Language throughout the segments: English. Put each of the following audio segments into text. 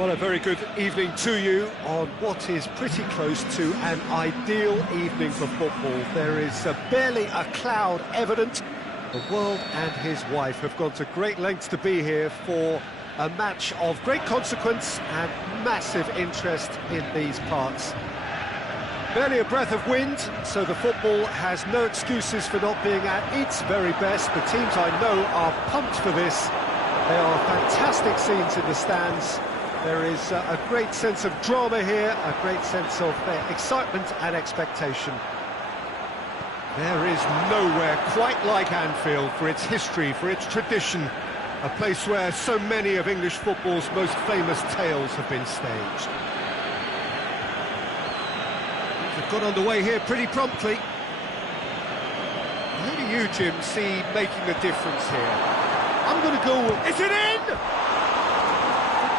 Well, a very good evening to you on what is pretty close to an ideal evening for football. There is barely a cloud evident. The world and his wife have gone to great lengths to be here for a match of great consequence and massive interest in these parts. Barely a breath of wind, so the football has no excuses for not being at its very best. The teams I know are pumped for this. There are fantastic scenes in the stands. There is a great sense of drama here, a great sense of excitement and expectation. There is nowhere quite like Anfield for its history, for its tradition, a place where so many of English football's most famous tales have been staged. They've got underway here pretty promptly. Who do you, Jim, see making a difference here? I'm going to go with... Is it in?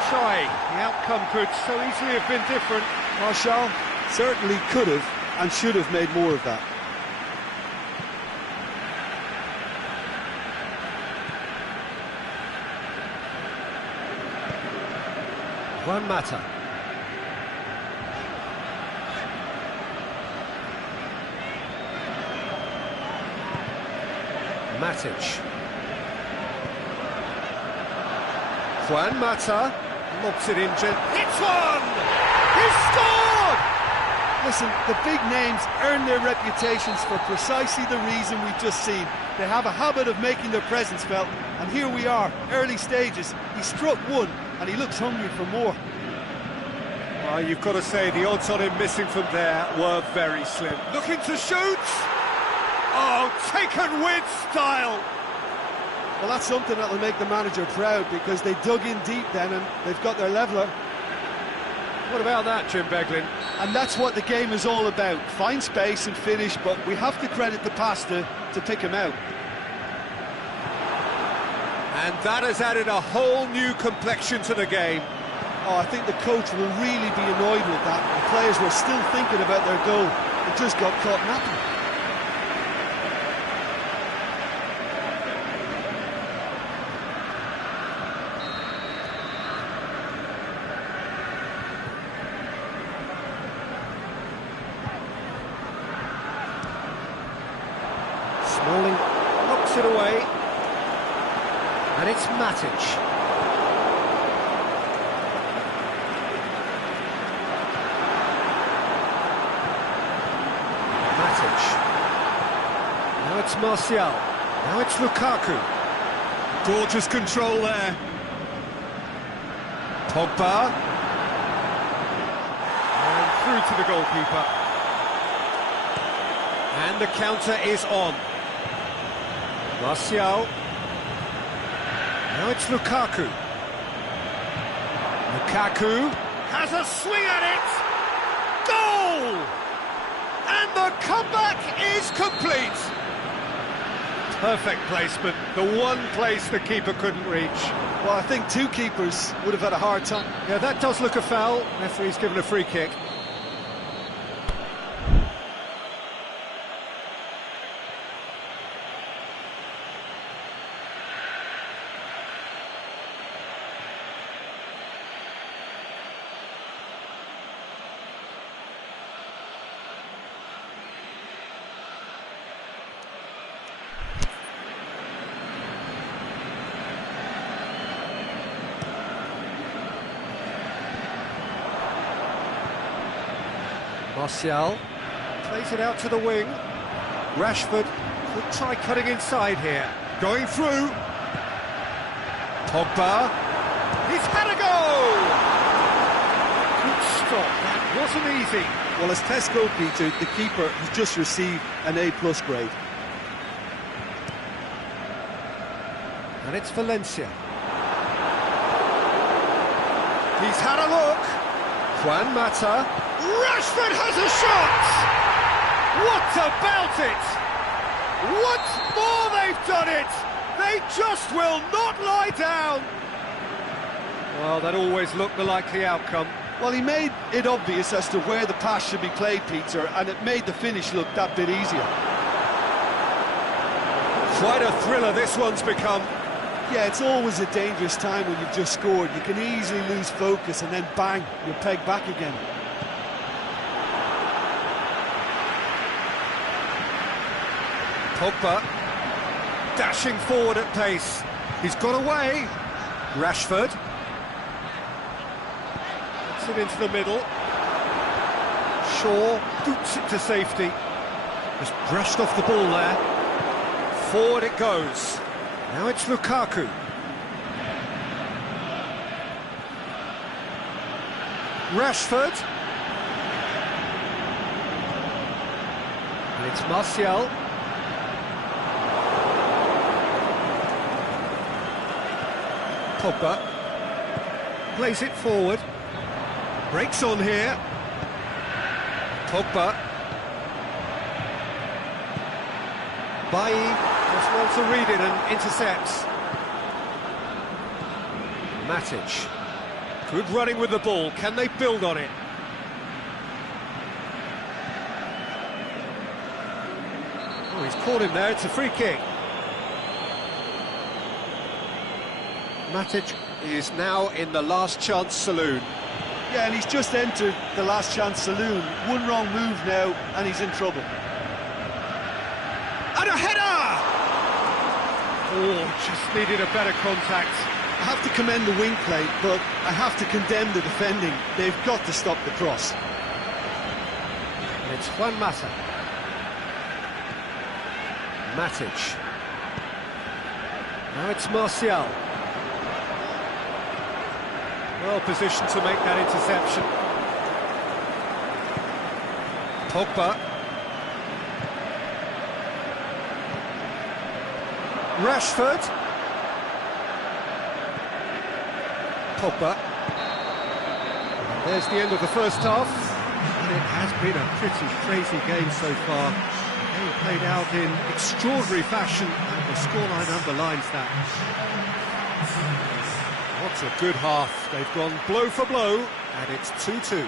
Try. The outcome could so easily have been different. Marshall certainly could have and should have made more of that. Juan Mata. Matic. Juan Mata. Lobs it in, hits one! He's scored! Listen, the big names earn their reputations for precisely the reason we've just seen. They have a habit of making their presence felt, and here we are, early stages. He struck one, and he looks hungry for more. Well, you've got to say, the odds on him missing from there were very slim. Looking to shoot! Oh, taken with style! Well, that's something that'll make the manager proud, because they dug in deep then and they've got their leveller. What about that, Jim Beglin? And that's what the game is all about. Find space and finish, but we have to credit the passer to pick him out. And that has added a whole new complexion to the game. Oh, I think the coach will really be annoyed with that. The players were still thinking about their goal. It just got caught napping. Smalling knocks it away, and it's Matic. Matic. Now it's Martial. Now it's Lukaku. Gorgeous control there. Pogba. And through to the goalkeeper. And the counter is on. Martial. Now it's Lukaku. Lukaku has a swing at it. Goal! And the comeback is complete. Perfect placement. The one place the keeper couldn't reach. Well, I think two keepers would have had a hard time. Yeah, that does look a foul. Referee's given a free kick. Martial plays it out to the wing. Rashford could try cutting inside here. Going through. Pogba. He's had a go! Good stop. That wasn't easy. Well, as Tesco, Peter, the keeper has just received an A+ grade. And it's Valencia. He's had a look. Juan Mata. Rashford has a shot! What about it? Once more they've done it! They just will not lie down! Well, that always looked the likely outcome. Well, he made it obvious as to where the pass should be played, Peter, and it made the finish look that bit easier. Quite a thriller this one's become. Yeah, it's always a dangerous time when you've just scored. You can easily lose focus and then bang, you're pegged back again. Pogba dashing forward at pace. He's got away. Rashford puts it into the middle. Shaw boots it to safety. Just brushed off the ball there. Forward it goes. Now it's Lukaku. Rashford. And it's Martial. Pogba plays it forward. Breaks on here. Pogba. Bailly just wants to read it and intercepts. Matic. Good running with the ball. Can they build on it? Oh, he's caught him there. It's a free kick. Matic is now in the last chance saloon. Yeah, and he's just entered the last chance saloon. One wrong move now, and he's in trouble. And a header! Oh, just needed a better contact. I have to commend the wing play, but I have to condemn the defending. They've got to stop the cross. It's Juan Mata. Matic. Now it's Martial. Well positioned to make that interception. Pogba. Rashford. Pogba. And there's the end of the first half. And it has been a pretty crazy game so far. They played out in extraordinary fashion, and the scoreline underlines that. What a good half. They've gone blow for blow, and it's 2-2.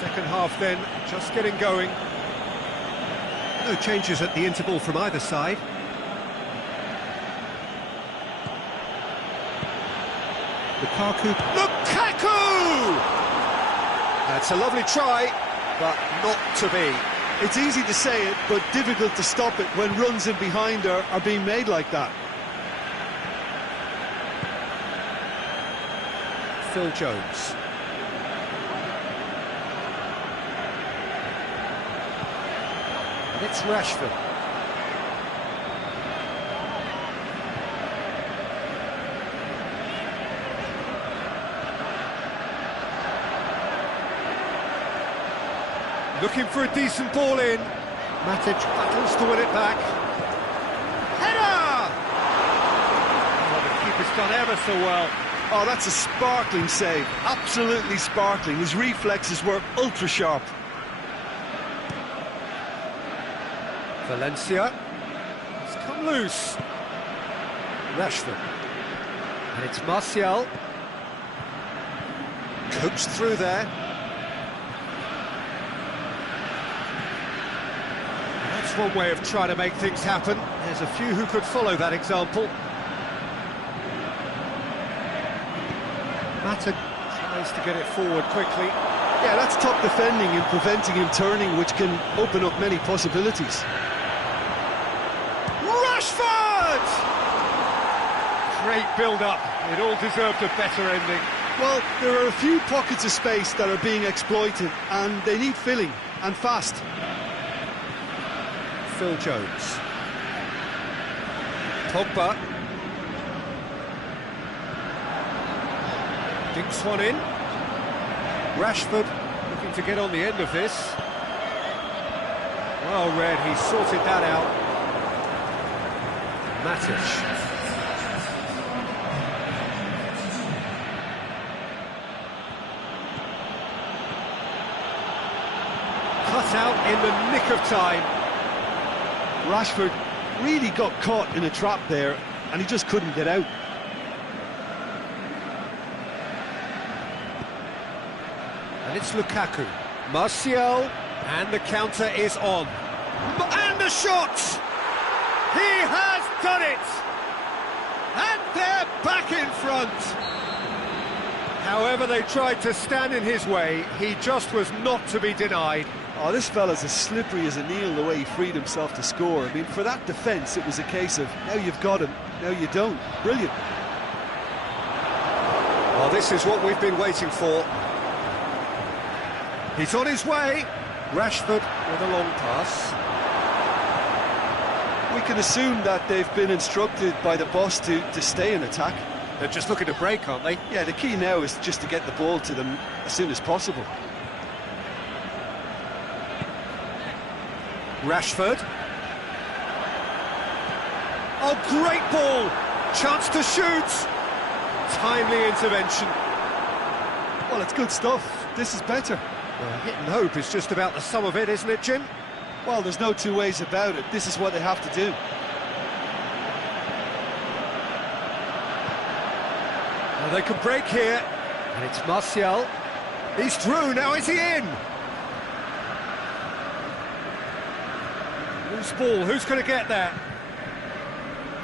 Second half then, just getting going. No changes at the interval from either side. Lukaku. Lukaku! That's a lovely try, but not to be. It's easy to say it, but difficult to stop it when runs in behind are being made like that. Phil Jones. And it's Rashford. Looking for a decent ball in. Matic battles to win it back. Header! Oh, the keeper's done ever so well. Oh, that's a sparkling save. Absolutely sparkling. His reflexes were ultra sharp. Valencia. It's come loose. Rashford. And it's Martial. Coaxed through there. That's one way of trying to make things happen. There's a few who could follow that example. Mata tries to get it forward quickly. Yeah, that's top defending and preventing him turning, which can open up many possibilities. Rashford! Great build-up. It all deserved a better ending. Well, there are a few pockets of space that are being exploited, and they need filling, and fast. Phil Jones. Pogba. Dinks one in. Rashford looking to get on the end of this. Well read, he sorted that out. Matic. Cut out in the nick of time. Rashford really got caught in a trap there, and he just couldn't get out. And it's Lukaku. Martial, and the counter is on. And the shot! He has done it! And they're back in front! However they tried to stand in his way, he just was not to be denied. Oh, this fella's as slippery as an eel the way he freed himself to score. I mean, for that defence, it was a case of, now you've got him, now you don't. Brilliant. Well, this is what we've been waiting for. He's on his way. Rashford with a long pass. We can assume that they've been instructed by the boss to stay in attack. They're just looking to break, aren't they? Yeah, the key now is just to get the ball to them as soon as possible. Rashford. Oh, great ball! Chance to shoot! Timely intervention. Well, it's good stuff. This is better. Well, hit and hope is just about the sum of it, isn't it, Jim? Well, there's no two ways about it. This is what they have to do. Well, they can break here. And it's Martial. He's through, now is he in? Loose ball, who's going to get that?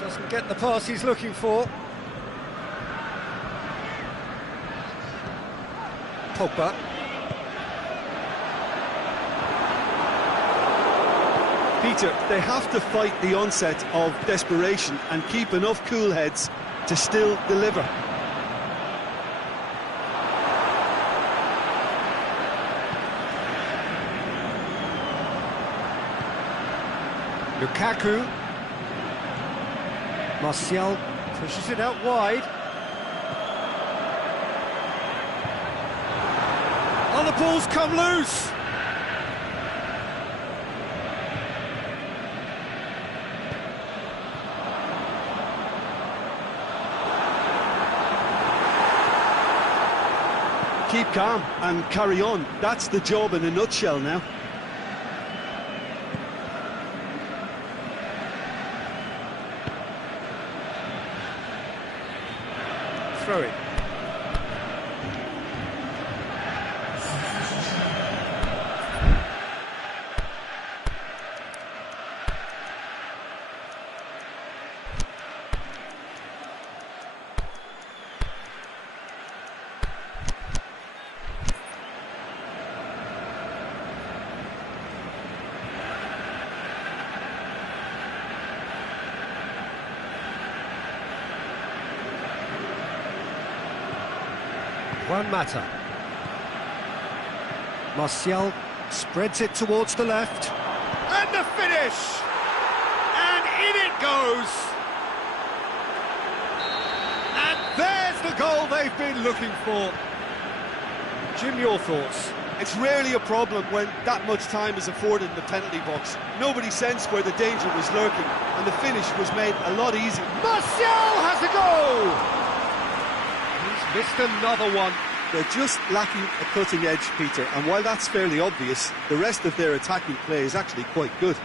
Doesn't get the pass he's looking for. Pogba. Peter, they have to fight the onset of desperation and keep enough cool heads to still deliver. Lukaku. Martial pushes it out wide. Oh, the ball's come loose! Keep calm and carry on. That's the job in a nutshell now. Throw it. One matter. Martial spreads it towards the left. And the finish! And in it goes! And there's the goal they've been looking for. Jim, your thoughts? It's rarely a problem when that much time is afforded in the penalty box. Nobody sensed where the danger was lurking, and the finish was made a lot easier. Martial has a goal! He's missed another one. They're just lacking a cutting edge, Peter, and while that's fairly obvious, the rest of their attacking play is actually quite good.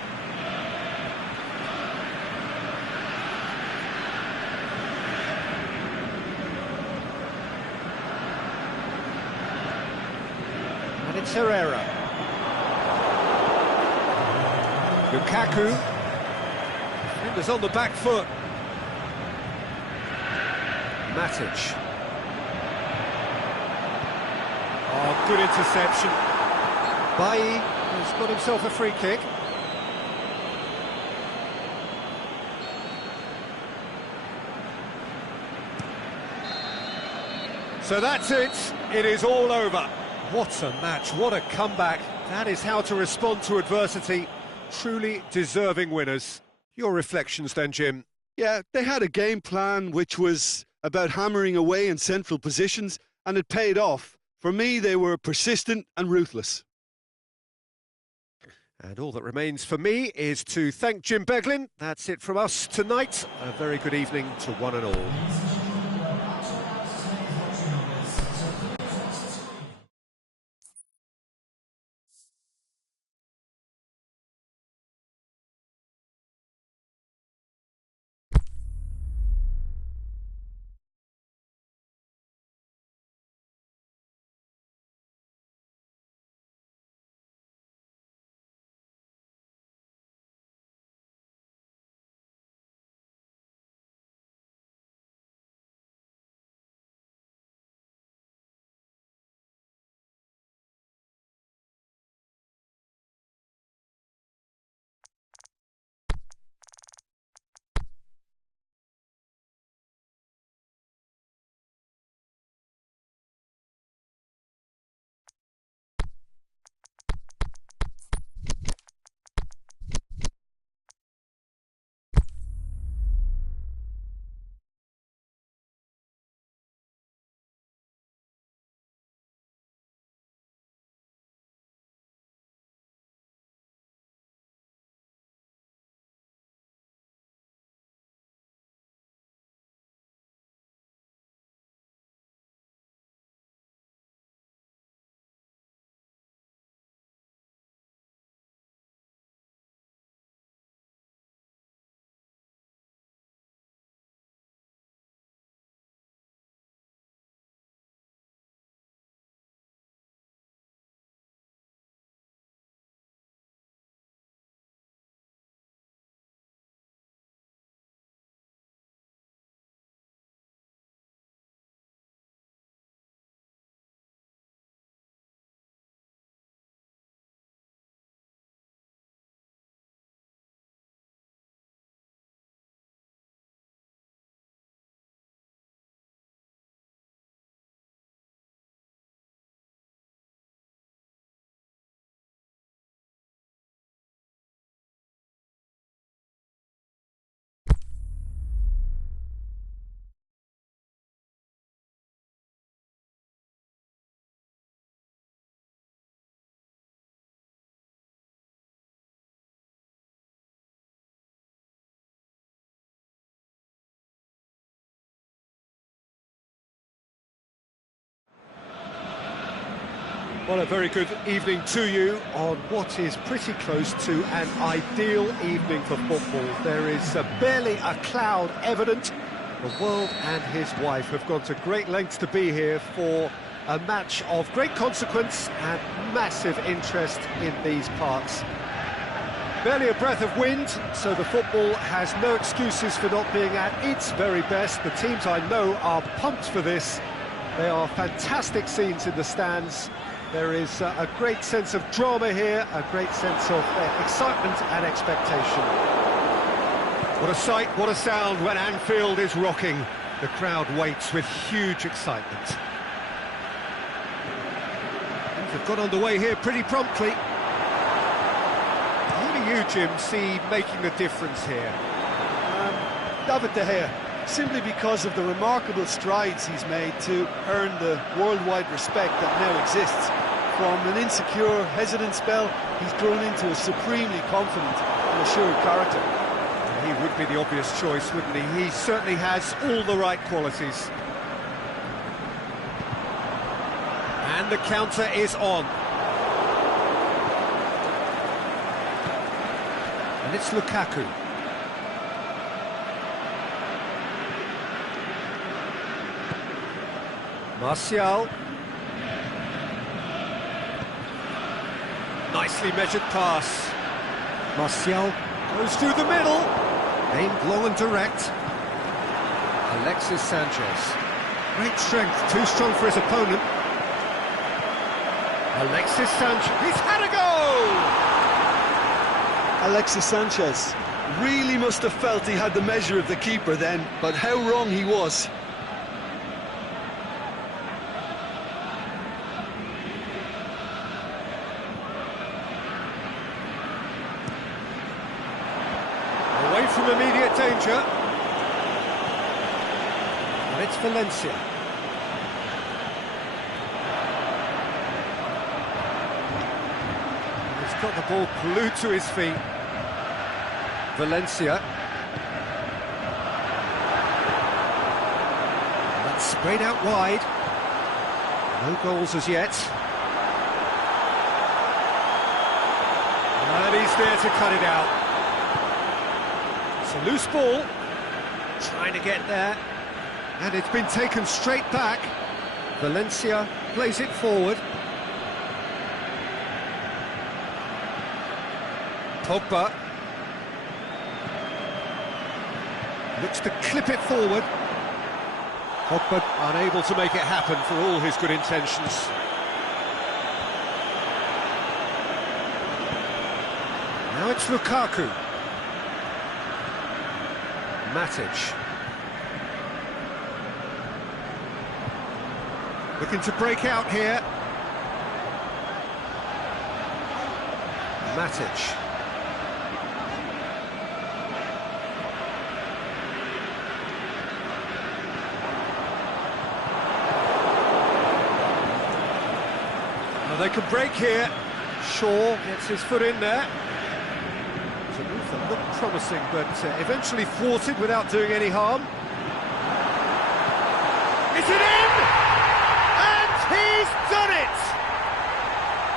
And it's Herrera. Lukaku. Defenders on the back foot. Matic. Oh, good interception. Bailly has got himself a free kick. So that's it. It is all over. What a match, what a comeback. That is how to respond to adversity. Truly deserving winners. Your reflections then, Jim? Yeah, they had a game plan which was about hammering away in central positions, and it paid off. For me, they were persistent and ruthless. And all that remains for me is to thank Jim Beglin. That's it from us tonight. A very good evening to one and all. Well, a very good evening to you on what is pretty close to an ideal evening for football. There is barely a cloud evident. The world and his wife have gone to great lengths to be here for a match of great consequence and massive interest in these parts. Barely a breath of wind, so the football has no excuses for not being at its very best. The teams I know are pumped for this. They are fantastic scenes in the stands. There is a great sense of drama here, a great sense of excitement and expectation. What a sight, what a sound when Anfield is rocking. The crowd waits with huge excitement. Things have got underway here pretty promptly. Who do you, Jim, see making the difference here? David De Gea, simply because of the remarkable strides he's made to earn the worldwide respect that now exists. From an insecure, hesitant spell, he's grown into a supremely confident and assured character. He would be the obvious choice, wouldn't he? He certainly has all the right qualities. And the counter is on. And it's Lukaku. Martial. Nicely measured pass. Martial goes through the middle. Aimed low and direct. Alexis Sanchez. Great strength, too strong for his opponent. Alexis Sanchez, he's had a goal! Alexis Sanchez really must have felt he had the measure of the keeper then, but how wrong he was. danger. And it's Valencia. He's got the ball glued to his feet. Valencia. That's sprayed out wide. No goals as yet. And he's there to cut it out. It's a loose ball. Trying to get there. And it's been taken straight back. Valencia plays it forward. Pogba. Looks to clip it forward. Pogba unable to make it happen for all his good intentions. Now it's Lukaku. Matic. Looking to break out here. Matic. Well, they can break here. Shaw gets his foot in there. It's a move that looked promising, but eventually thwarted without doing any harm. Is it in? And he's done it!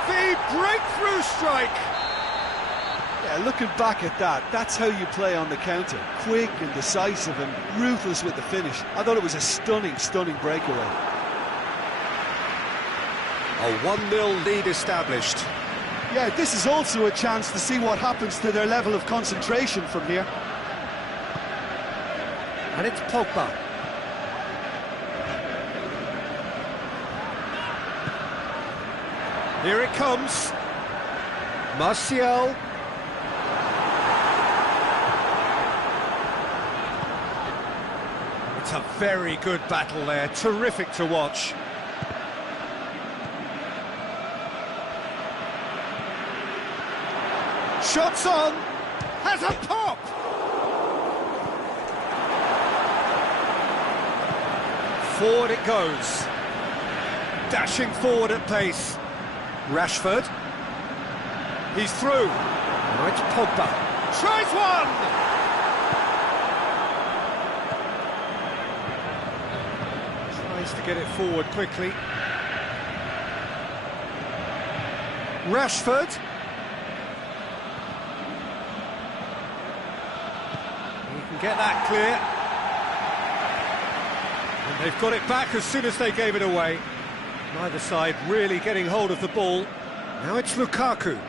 The breakthrough strike! Yeah, looking back at that, that's how you play on the counter. Quick and decisive and ruthless with the finish. I thought it was a stunning, stunning breakaway. A 1-0 lead established. Yeah, this is also a chance to see what happens to their level of concentration from here. And it's Pogba. Here it comes. Martial. It's a very good battle there. Terrific to watch. Shots on, has a pop! Forward it goes. Dashing forward at pace. Rashford. He's through. Now it's Pogba. Tries one! Tries to get it forward quickly. Rashford. Get that clear. And they've got it back as soon as they gave it away. Neither side really getting hold of the ball. Now it's Lukaku.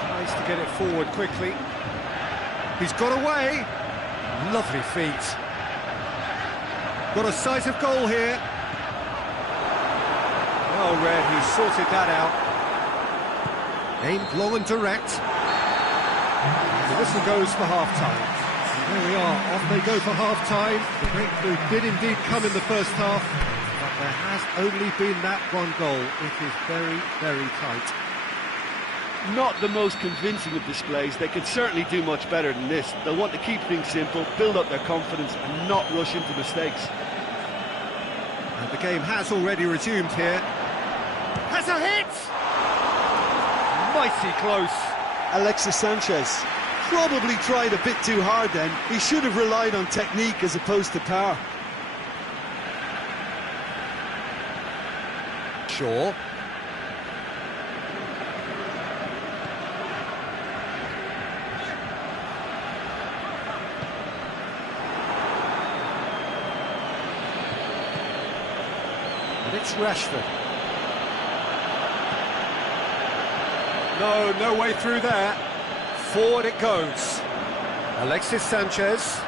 Tries to get it forward quickly. He's got away. Lovely feet. Got a sight of goal here. Well read, he's sorted that out. Aimed long and direct. The whistle goes for half-time. And there we are, off they go for half-time. The breakthrough did indeed come in the first half, but there has only been that one goal. It is very, very tight. Not the most convincing of displays. They could certainly do much better than this. They'll want to keep things simple, build up their confidence and not rush into mistakes. And the game has already resumed here. Has a hit! Mighty close. Alexis Sanchez probably tried a bit too hard then. He should have relied on technique as opposed to power. Shaw. And it's Rashford. No way through there. Forward it goes. Alexis Sanchez.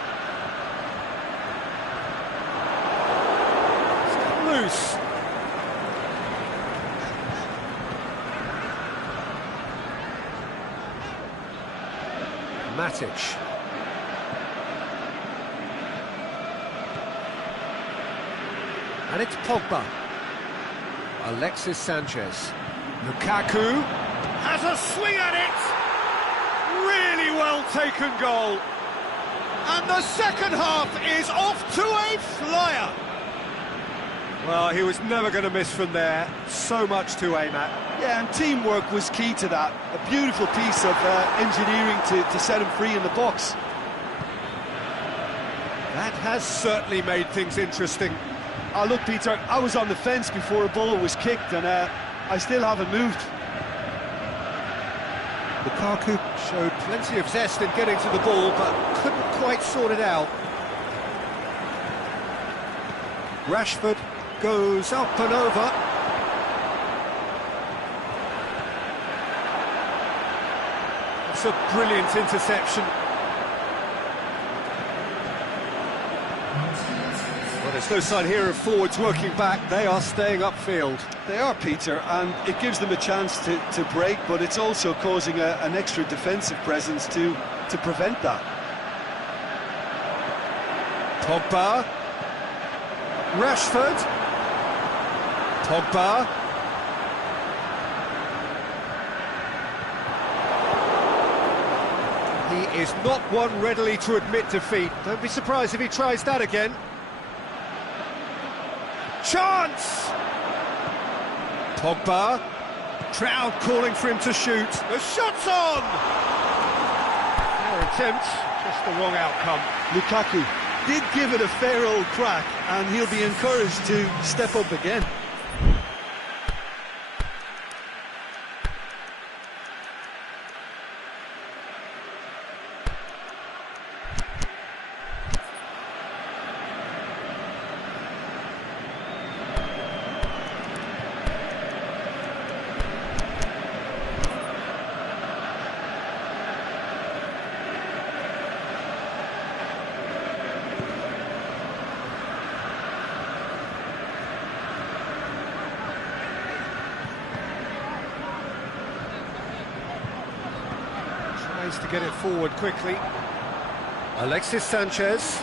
It's got loose. Matic. And it's Pogba. Alexis Sanchez. Lukaku. has a swing at it. Really well taken goal. And the second half is off to a flyer. Well, he was never going to miss from there. So much to aim at. Yeah, and teamwork was key to that. A beautiful piece of engineering to set him free in the box. That has certainly made things interesting. Oh, look, Peter, I was on the fence before a ball was kicked, and I still haven't moved. Lukaku showed plenty of zest in getting to the ball, but couldn't quite sort it out. Rashford goes up and over. It's a brilliant interception. Well, there's no sign here of forwards working back. They are staying upfield. They are, Peter, and it gives them a chance to break, but it's also causing an extra defensive presence to prevent that. Pogba. Rashford. Pogba. He is not one readily to admit defeat. Don't be surprised if he tries that again. Chance! Pogba. Crowd calling for him to shoot. The shot's on! Fair attempt, just the wrong outcome. Lukaku did give it a fair old crack, and he'll be encouraged to step up again. To get it forward quickly. Alexis Sanchez.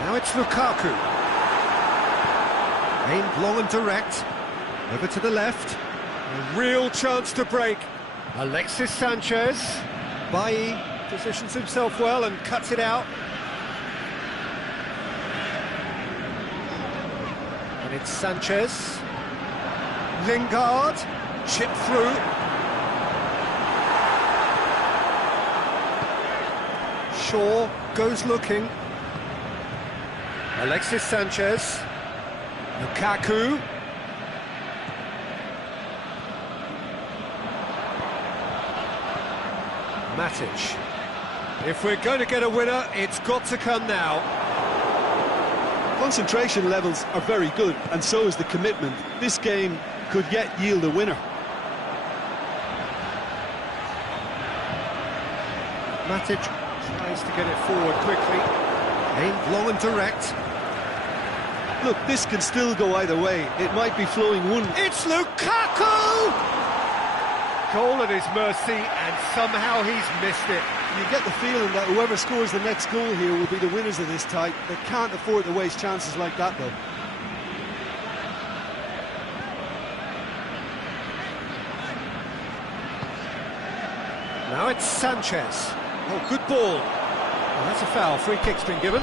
Now it's Lukaku. Aimed long and direct. Over to the left. A real chance to break. Alexis Sanchez. Bailly positions himself well and cuts it out. And it's Sanchez. Lingard. Chip through. Shaw goes looking. Alexis Sanchez. Lukaku. Matic. If we're going to get a winner, it's got to come now. Concentration levels are very good, and so is the commitment. This game could yet yield a winner. Matic tries to get it forward quickly. Aimed long and direct. Look, this can still go either way. It might be flowing one. It's Lukaku! Goal at his mercy, and somehow he's missed it. You get the feeling that whoever scores the next goal here will be the winners of this tie. They can't afford to waste chances like that, though. Now it's Sanchez. Oh, good ball. Well, that's a foul. Free kick's been given.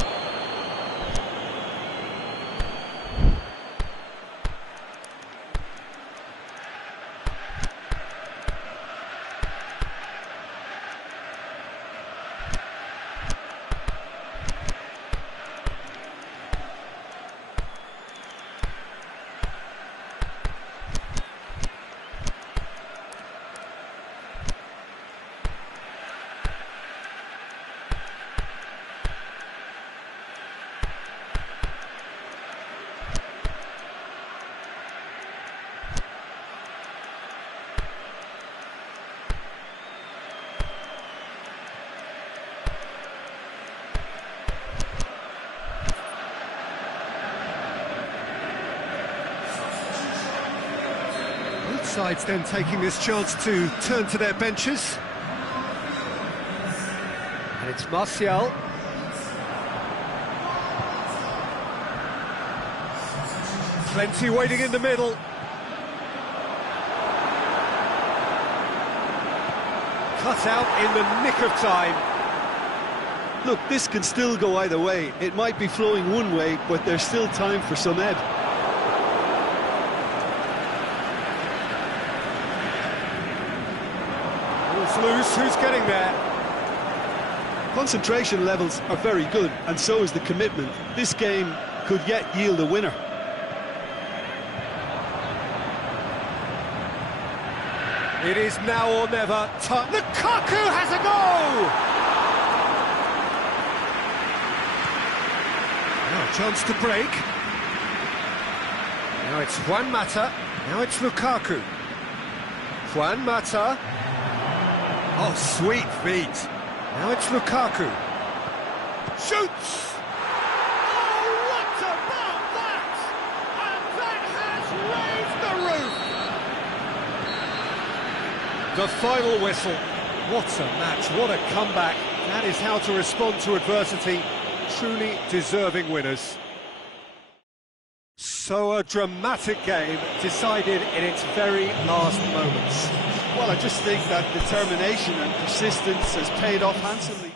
Sides then taking this chance to turn to their benches. And it's Martial. Plenty waiting in the middle. cut out in the nick of time. Look, this can still go either way. It might be flowing one way, but there's still time for some ebb. Ball's loose, who's getting there? Concentration levels are very good, and so is the commitment. This game could yet yield a winner. It is now or never. Lukaku has a goal! Now a chance to break. Now it's Juan Mata. Now it's Lukaku. Juan Mata. Oh, sweet feet. Now it's Lukaku. Shoots! Oh, what about that? And that has raised the roof. The final whistle. What a match, what a comeback. That is how to respond to adversity. Truly deserving winners. So a dramatic game decided in its very last moments. Well, I just think that determination and persistence has paid off handsomely.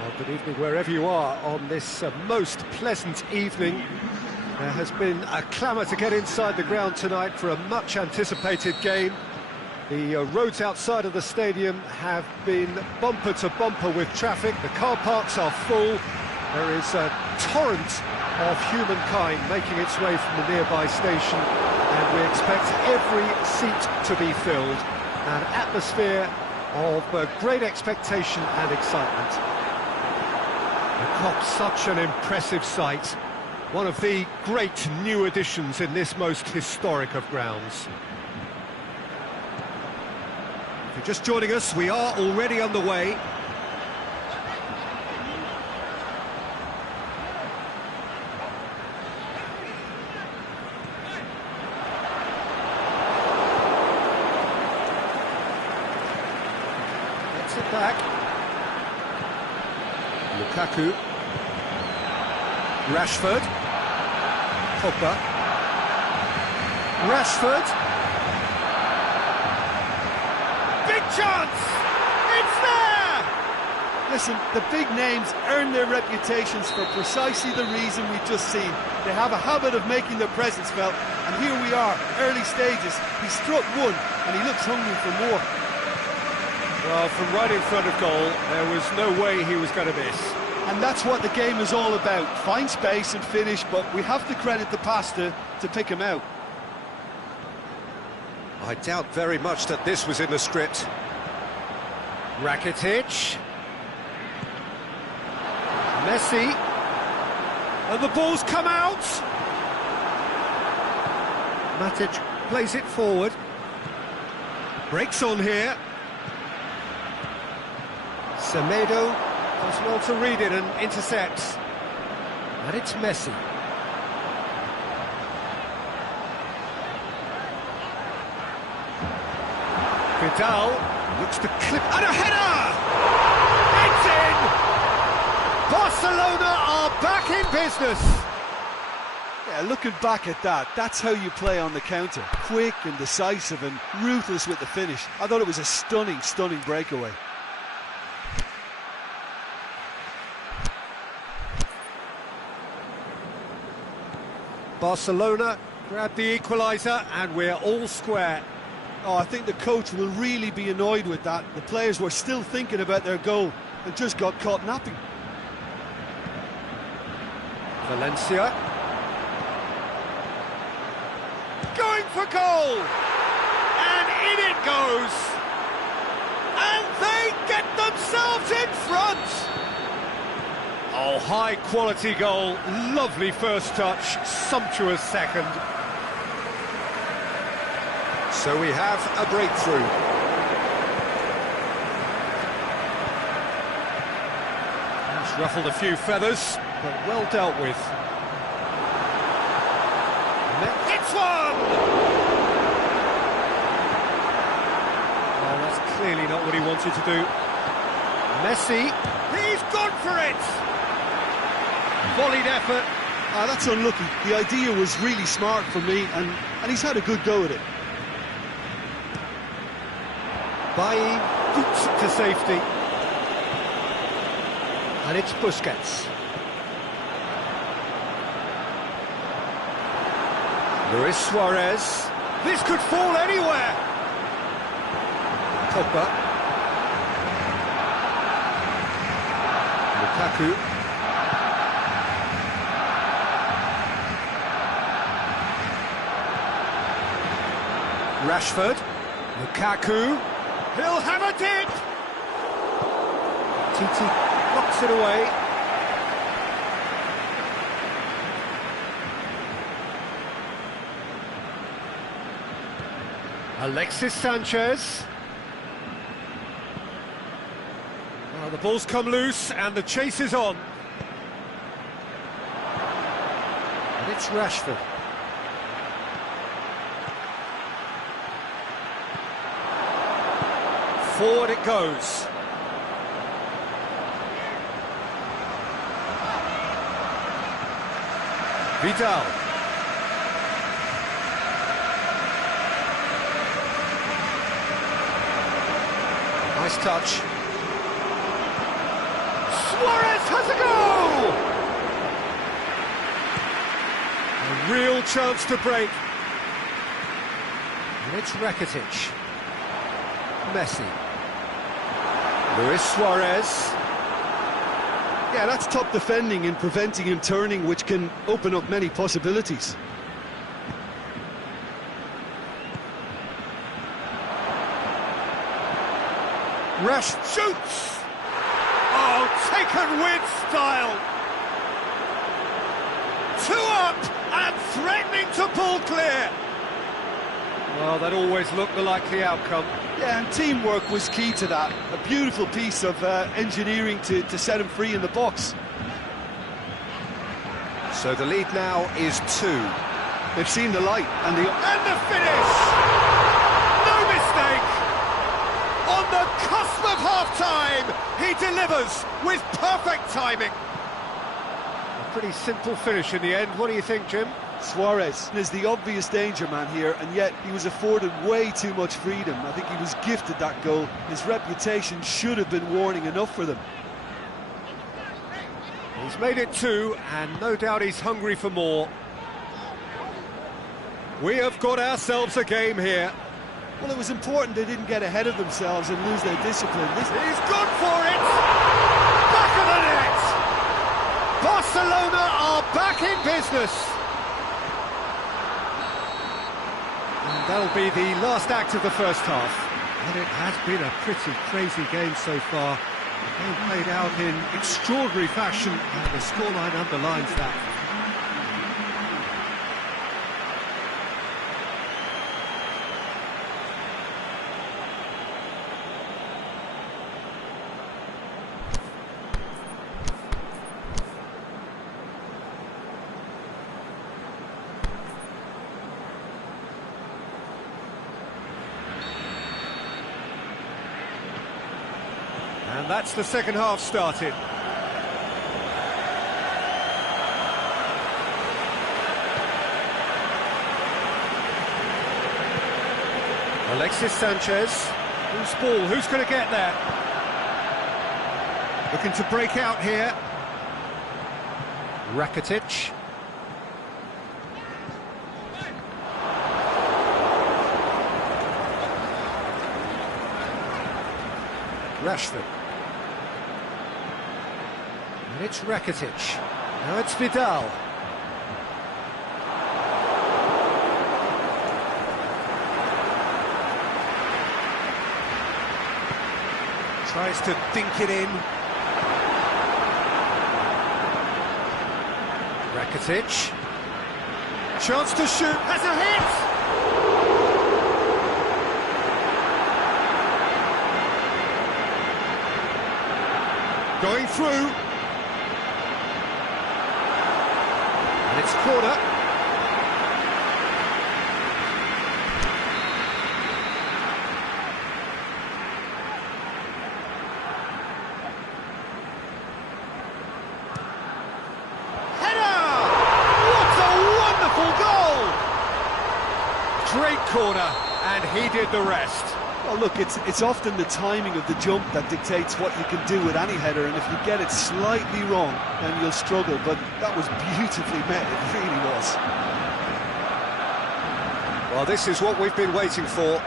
Well, good evening wherever you are on this most pleasant evening. There has been a clamour to get inside the ground tonight for a much anticipated game. The roads outside of the stadium have been bumper to bumper with traffic. The car parks are full. There is a torrent of humankind making its way from the nearby station, and we expect every seat to be filled. An atmosphere of great expectation and excitement. The Kop's such an impressive sight. One of the great new additions in this most historic of grounds. If you're just joining us, we are already underway. Gets it back. Lukaku. Rashford. Pogba. Rashford. Big chance! It's there! Listen, the big names earn their reputations for precisely the reason we've just seen. They have a habit of making their presence felt, and here we are, early stages. He struck one, and he looks hungry for more. Well, from right in front of goal, there was no way he was going to miss. And that's what the game is all about. Find space and finish, but we have to credit the pass to pick him out. I doubt very much that this was in the script. Rakitic. Messi. And the ball's come out. Matic plays it forward. Breaks on here. Semedo does well to read it and intercepts. And it's Messi. Vidal looks to clip, and a header! It's in! Barcelona are back in business! Yeah, looking back at that, that's how you play on the counter. Quick and decisive and ruthless with the finish. I thought it was a stunning, stunning breakaway. Barcelona grab the equaliser and we're all square. Oh, I think the coach will really be annoyed with that. The players were still thinking about their goal and just got caught napping. Valencia. Going for goal! And in it goes! And they get themselves in front! Oh, high-quality goal, lovely first touch, sumptuous second. So we have a breakthrough. He's ruffled a few feathers, but well dealt with. It's one! Oh, that's clearly not what he wanted to do. Messi, he's gone for it! Volleyed effort. That's unlucky. The idea was really smart for me, and he's had a good go at it. Bailly boots it to safety. And it's Busquets. Luis Suarez. This could fall anywhere. Pogba. Lukaku. Rashford. Lukaku. He'll have a dip! Titi knocks it away. Alexis Sanchez. Well, the ball's come loose and the chase is on. And it's Rashford. Forward it goes. Vidal. Nice touch. Suarez has a goal! A real chance to break. And it's Rakitic. Messi. Luis Suarez. Yeah, that's top defending and preventing him turning, which can open up many possibilities. Rash shoots! Oh, taken with style! 2 up and threatening to pull clear! Well, that always looked the likely outcome. Yeah, and teamwork was key to that. A beautiful piece of engineering to set him free in the box. So the lead now is 2. They've seen the light and the finish! No mistake! On the cusp of half-time, he delivers with perfect timing. A pretty simple finish in the end. What do you think, Jim? Suarez is the obvious danger man here, and yet he was afforded way too much freedom. I think he was gifted that goal. His reputation should have been warning enough for them. He's made it 2, and no doubt he's hungry for more. We have got ourselves a game here. Well, it was important they didn't get ahead of themselves and lose their discipline. He's gone for it! Back of the net! Barcelona are back in business. And that'll be the last act of the first half. And it has been a pretty crazy game so far. The game played out in extraordinary fashion, and the scoreline underlines that. And that's the second half started. Alexis Sanchez. Who's ball? Who's going to get there? Looking to break out here. Rakitic. Rashford. And it's Rakitic. Now it's Vidal. Tries to dink it in. Rakitic. Chance to shoot. Has a hit! Going through. And it's corner. Header! What a wonderful goal! Great corner, and he did the rest. Well, look, it's often the timing of the jump that dictates what you can do with any header, and if you get it slightly wrong, then you'll struggle, but that was beautifully met, it really was. Well, this is what we've been waiting for.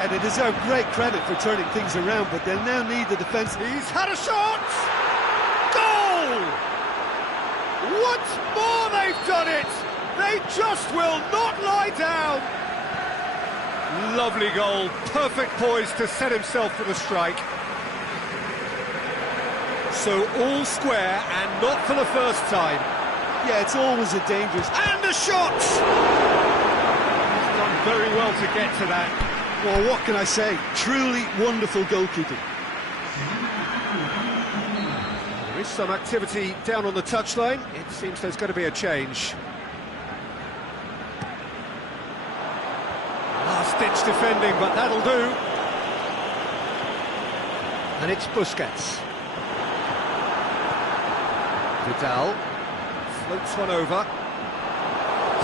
Yeah, they deserve great credit for turning things around, but they'll now need the defence. He's had a shot! Goal! Once more they've done it! They just will not lie down! Lovely goal, perfect poise to set himself for the strike. So all square, and not for the first time. Yeah, it's always a dangerous... And a shot! He's done very well to get to that. Well, what can I say? Truly wonderful goalkeeping. There is some activity down on the touchline. It seems there's going to be a change. Last-ditch defending, but that'll do. And it's Busquets. Vidal floats one over.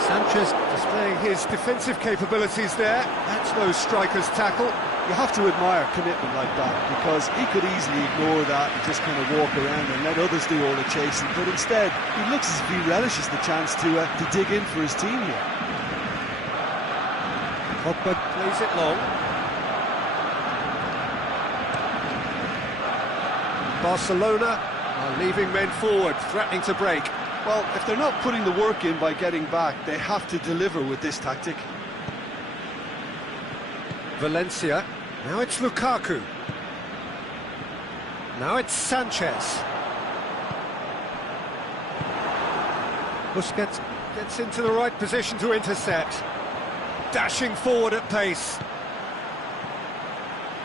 Sanchez displaying his defensive capabilities there. That's no striker's tackle. You have to admire commitment like that, because he could easily ignore that and just kind of walk around and let others do all the chasing, but instead he looks as if he relishes the chance to dig in for his team here. Pogba plays it long. Barcelona are leaving men forward, threatening to break. Well, if they're not putting the work in by getting back, they have to deliver with this tactic. Valencia. Now it's Lukaku. Now it's Sanchez. Busquets gets into the right position to intercept. Dashing forward at pace.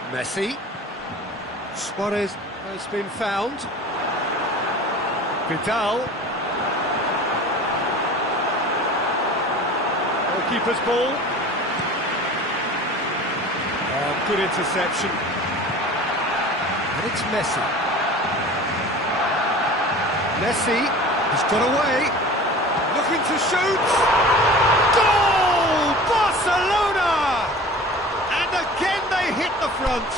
Messi. Suarez has been found. Vidal. Goalkeeper's ball. Oh, good interception. And it's Messi. Messi has got away. Looking to shoot. Goal! Barcelona! And again they hit the front.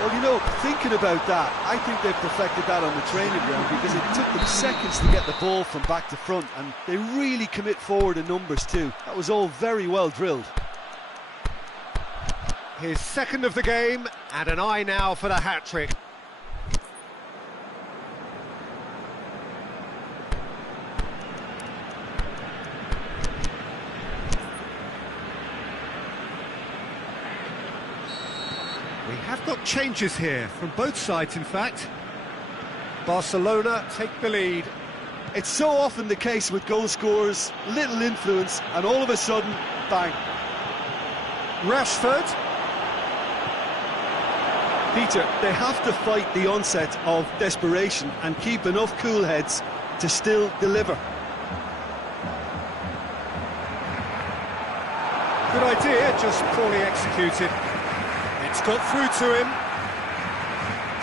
Well, you know, thinking about that, I think they've perfected that on the training ground because it took them seconds to get the ball from back to front, and they really commit forward in numbers too. That was all very well drilled. His second of the game, and an eye now for the hat-trick. We have got changes here, from both sides in fact. Barcelona take the lead. It's so often the case with goal scorers, little influence, and all of a sudden, bang. Rashford. Peter, they have to fight the onset of desperation and keep enough cool heads to still deliver. Good idea, just poorly executed. It's got through to him.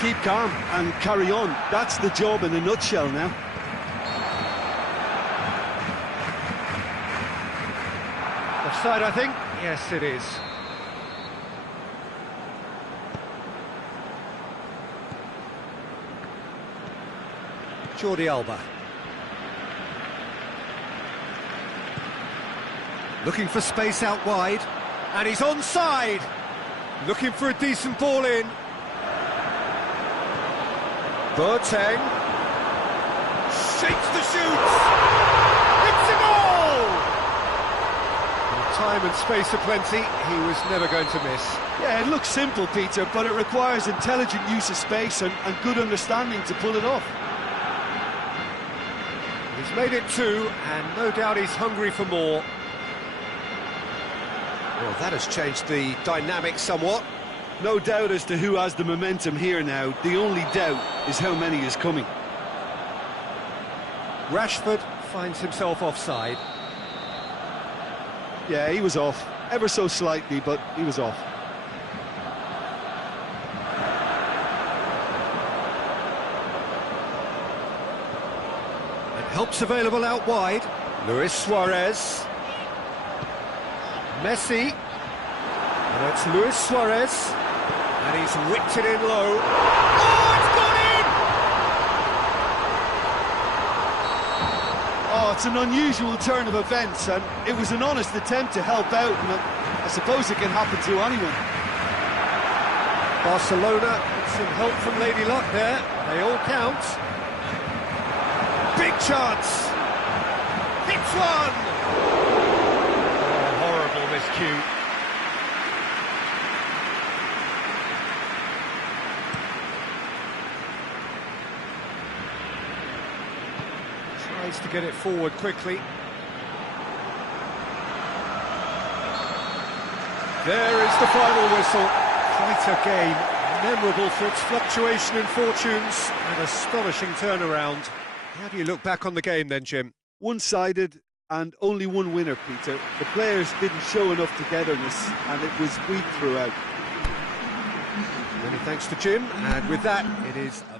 Keep calm and carry on. That's the job in a nutshell now. Offside, I think. Yes, it is. Jordi Alba. Looking for space out wide. And he's onside. Looking for a decent ball in. Boateng. Shakes the shoots. It's a goal! With time and space aplenty, he was never going to miss. Yeah, it looks simple, Peter, but it requires intelligent use of space and good understanding to pull it off. He's made it two, and no doubt he's hungry for more. Well, that has changed the dynamic somewhat. No doubt as to who has the momentum here now. The only doubt is how many is coming. Rashford finds himself offside. Yeah, he was off. Ever so slightly, but he was off. And help's available out wide. Luis Suarez. Messi. And it's Luis Suarez. And he's whipped it in low. Oh, it's gone in! Oh, it's an unusual turn of events, and it was an honest attempt to help out, and I suppose it can happen to anyone. Barcelona, some help from Lady Luck there. They all count. Big chance. Hits one. Oh, horrible miscue. Tries to get it forward quickly. There is the final whistle. Quite a game, memorable for its fluctuation in fortunes and astonishing turnaround. How do you look back on the game then, Jim? One-sided and only one winner, Peter. The players didn't show enough togetherness, and it was weak throughout. Many thanks to Jim, and with that, it is a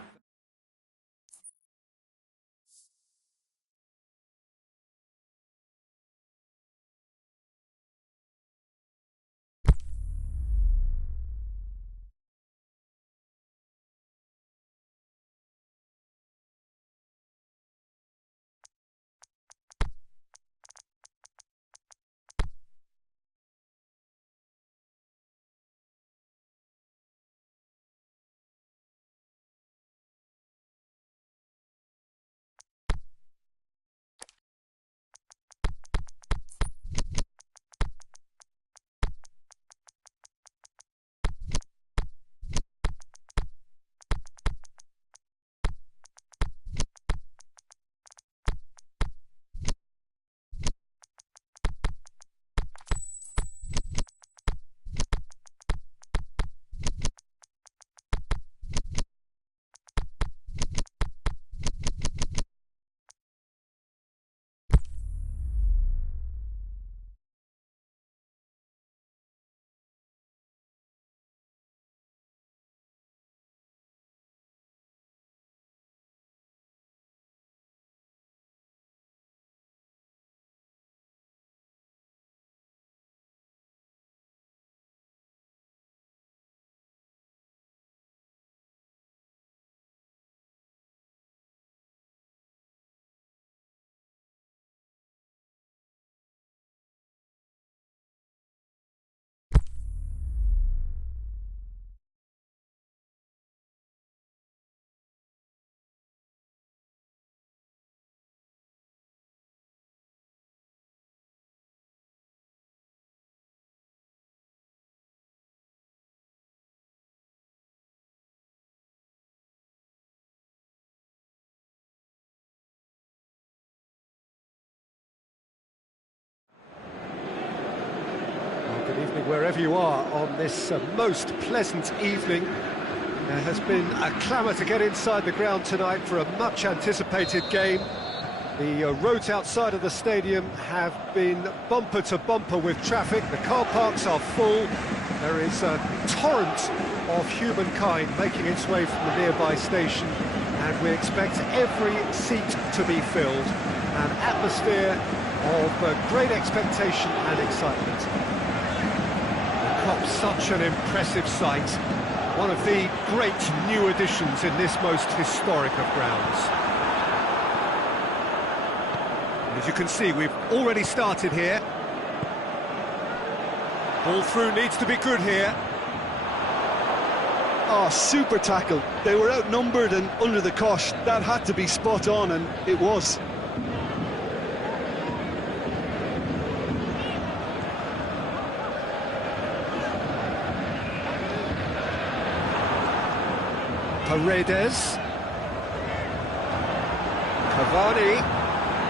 wherever you are on this most pleasant evening. There has been a clamour to get inside the ground tonight for a much-anticipated game. The roads outside of the stadium have been bumper to bumper with traffic. The car parks are full. There is a torrent of humankind making its way from the nearby station, and we expect every seat to be filled. An atmosphere of great expectation and excitement. The Cop's such an impressive sight. One of the great new additions in this most historic of grounds. And as you can see, we've already started here. Ball through needs to be good here. Oh, super tackle. They were outnumbered and under the cosh. That had to be spot on, and it was. Paredes. Cavani.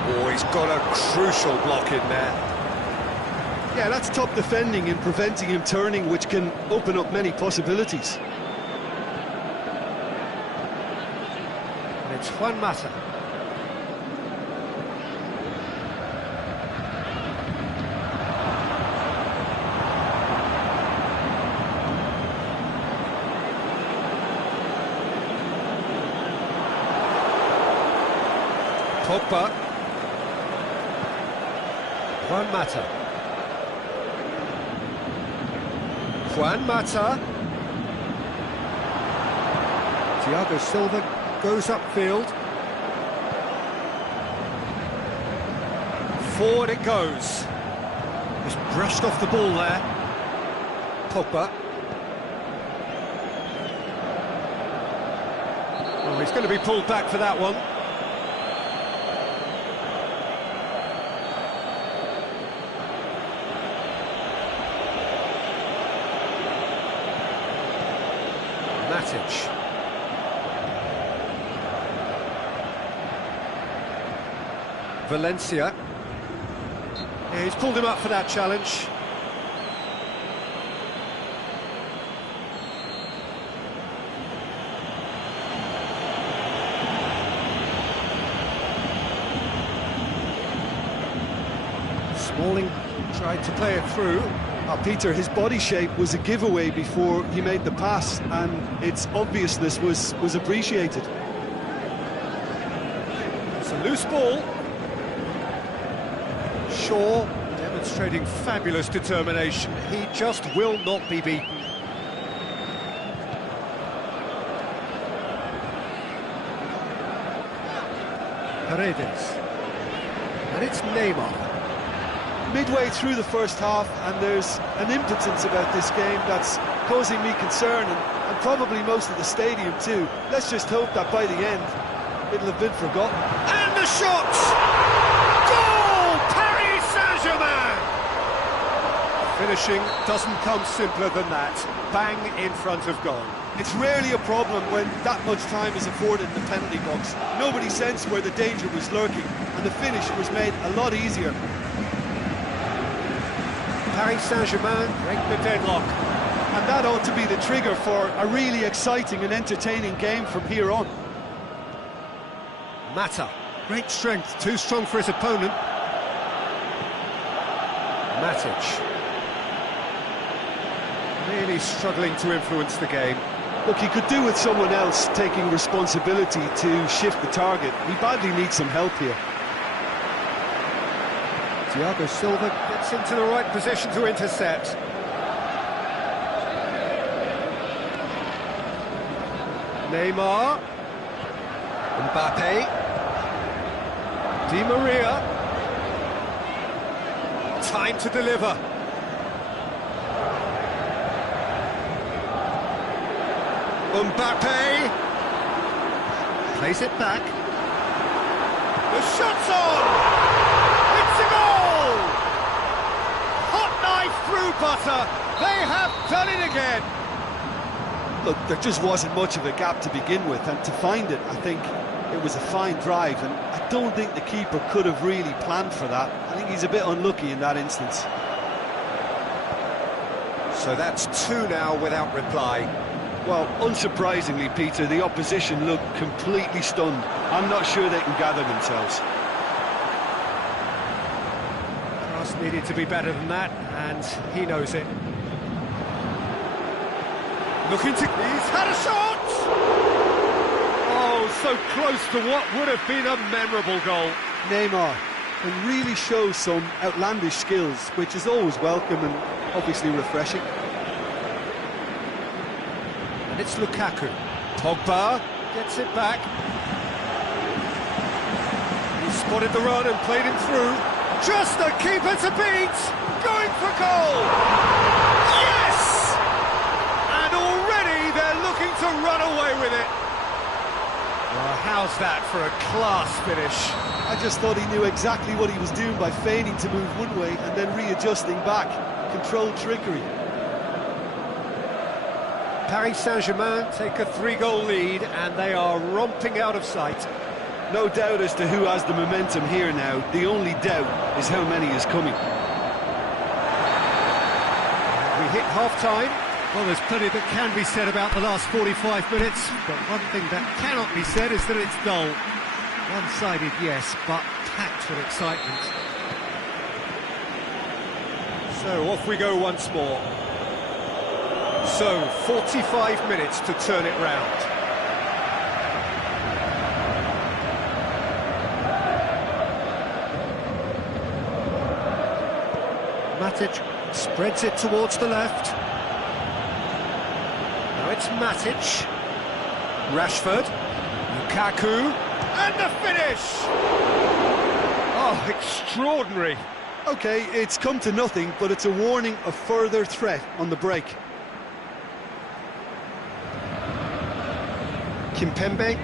Oh, he's got a crucial block in there. Yeah, that's top defending and preventing him turning, which can open up many possibilities. And it's Juan Mata. Pogba. Juan Mata. Juan Mata. Thiago Silva goes upfield. Forward it goes. Just brushed off the ball there. Pogba. Oh, he's going to be pulled back for that one. Matic. Valencia. Yeah, he's pulled him up for that challenge. Smalling tried to play it through. Peter, his body shape was a giveaway before he made the pass, and its obviousness was appreciated. It's a loose ball. Shaw demonstrating fabulous determination. He just will not be beaten. Paredes. And it's Neymar. Midway through the first half, and there's an impotence about this game that's causing me concern, and probably most of the stadium too. Let's just hope that by the end it'll have been forgotten. And the shot! Goal! Paris Saint-Germain! Finishing doesn't come simpler than that. Bang in front of goal. It's rarely a problem when that much time is afforded in the penalty box. Nobody sensed where the danger was lurking, and the finish was made a lot easier. Paris Saint-Germain break the deadlock. And that ought to be the trigger for a really exciting and entertaining game from here on. Mata, great strength, too strong for his opponent. Matic. Really struggling to influence the game. Look, he could do with someone else taking responsibility to shift the target. He badly needs some help here. Thiago Silva gets into the right position to intercept. Neymar. Mbappe. Di Maria. Time to deliver. Mbappe. Plays it back. The shot's on! It's a goal! Hot knife through butter. They have done it again. Look, there just wasn't much of a gap to begin with, and to find it, I think it was a fine drive, and I don't think the keeper could have really planned for that. I think he's a bit unlucky in that instance. So that's two now without reply. Well, unsurprisingly, Peter, the opposition look completely stunned. I'm not sure they can gather themselves. Cross needed to be better than that, and he knows it. Looking to... He's had a shot! Oh, so close to what would have been a memorable goal. Neymar, and really shows some outlandish skills, which is always welcome and obviously refreshing. And it's Lukaku. Pogba gets it back. He spotted the run and played him through. Just the keeper to beat! Going for goal! Yes! And already they're looking to run away with it. Well, how's that for a class finish? I just thought he knew exactly what he was doing by feigning to move one way and then readjusting back. Controlled trickery. Paris Saint-Germain take a 3-goal lead and they are romping out of sight. No doubt as to who has the momentum here now. The only doubt is how many is coming. We hit half-time. Well, there's plenty that can be said about the last 45 minutes, but one thing that cannot be said is that it's dull. One-sided, yes, but packed with excitement. So off we go once more. So, 45 minutes to turn it round. Matic spreads it towards the left. Now it's Matic. Rashford. Lukaku. And the finish! Oh, extraordinary. OK, it's come to nothing, but it's a warning of further threat on the break. Kimpembe.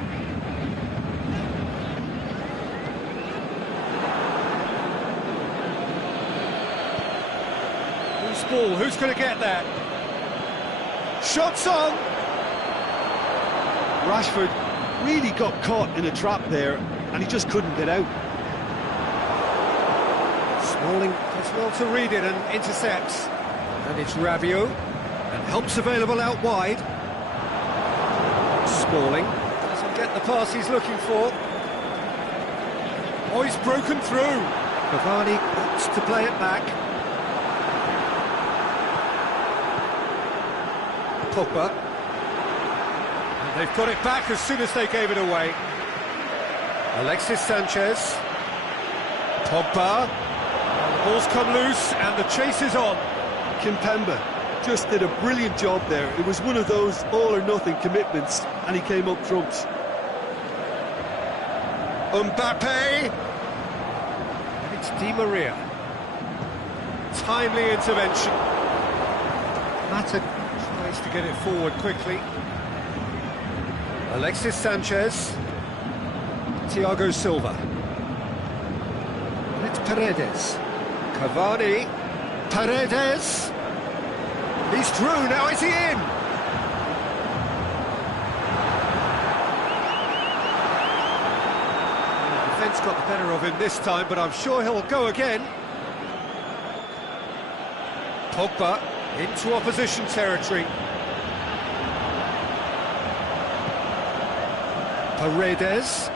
Who's ball? Who's going to get that? Shots on! Rashford really got caught in a trap there, and he just couldn't get out. Smalling does well to read it and intercepts. And it's Rabiot, and help's available out wide. Smalling doesn't get the pass he's looking for. Oh, he's broken through. Cavani wants to play it back. Pogba. And they've got it back as soon as they gave it away. Alexis Sanchez. Pogba. And the ball's come loose and the chase is on. Kimpembe just did a brilliant job there. It was one of those all-or-nothing commitments, and he came up trumps. Mbappe! And it's Di Maria. Timely intervention. Mata tries to get it forward quickly. Alexis Sanchez. Thiago Silva. And it's Paredes. Cavani. Paredes. He's through, now is he in? The defence got the better of him this time, but I'm sure he'll go again. Pogba into opposition territory. Paredes.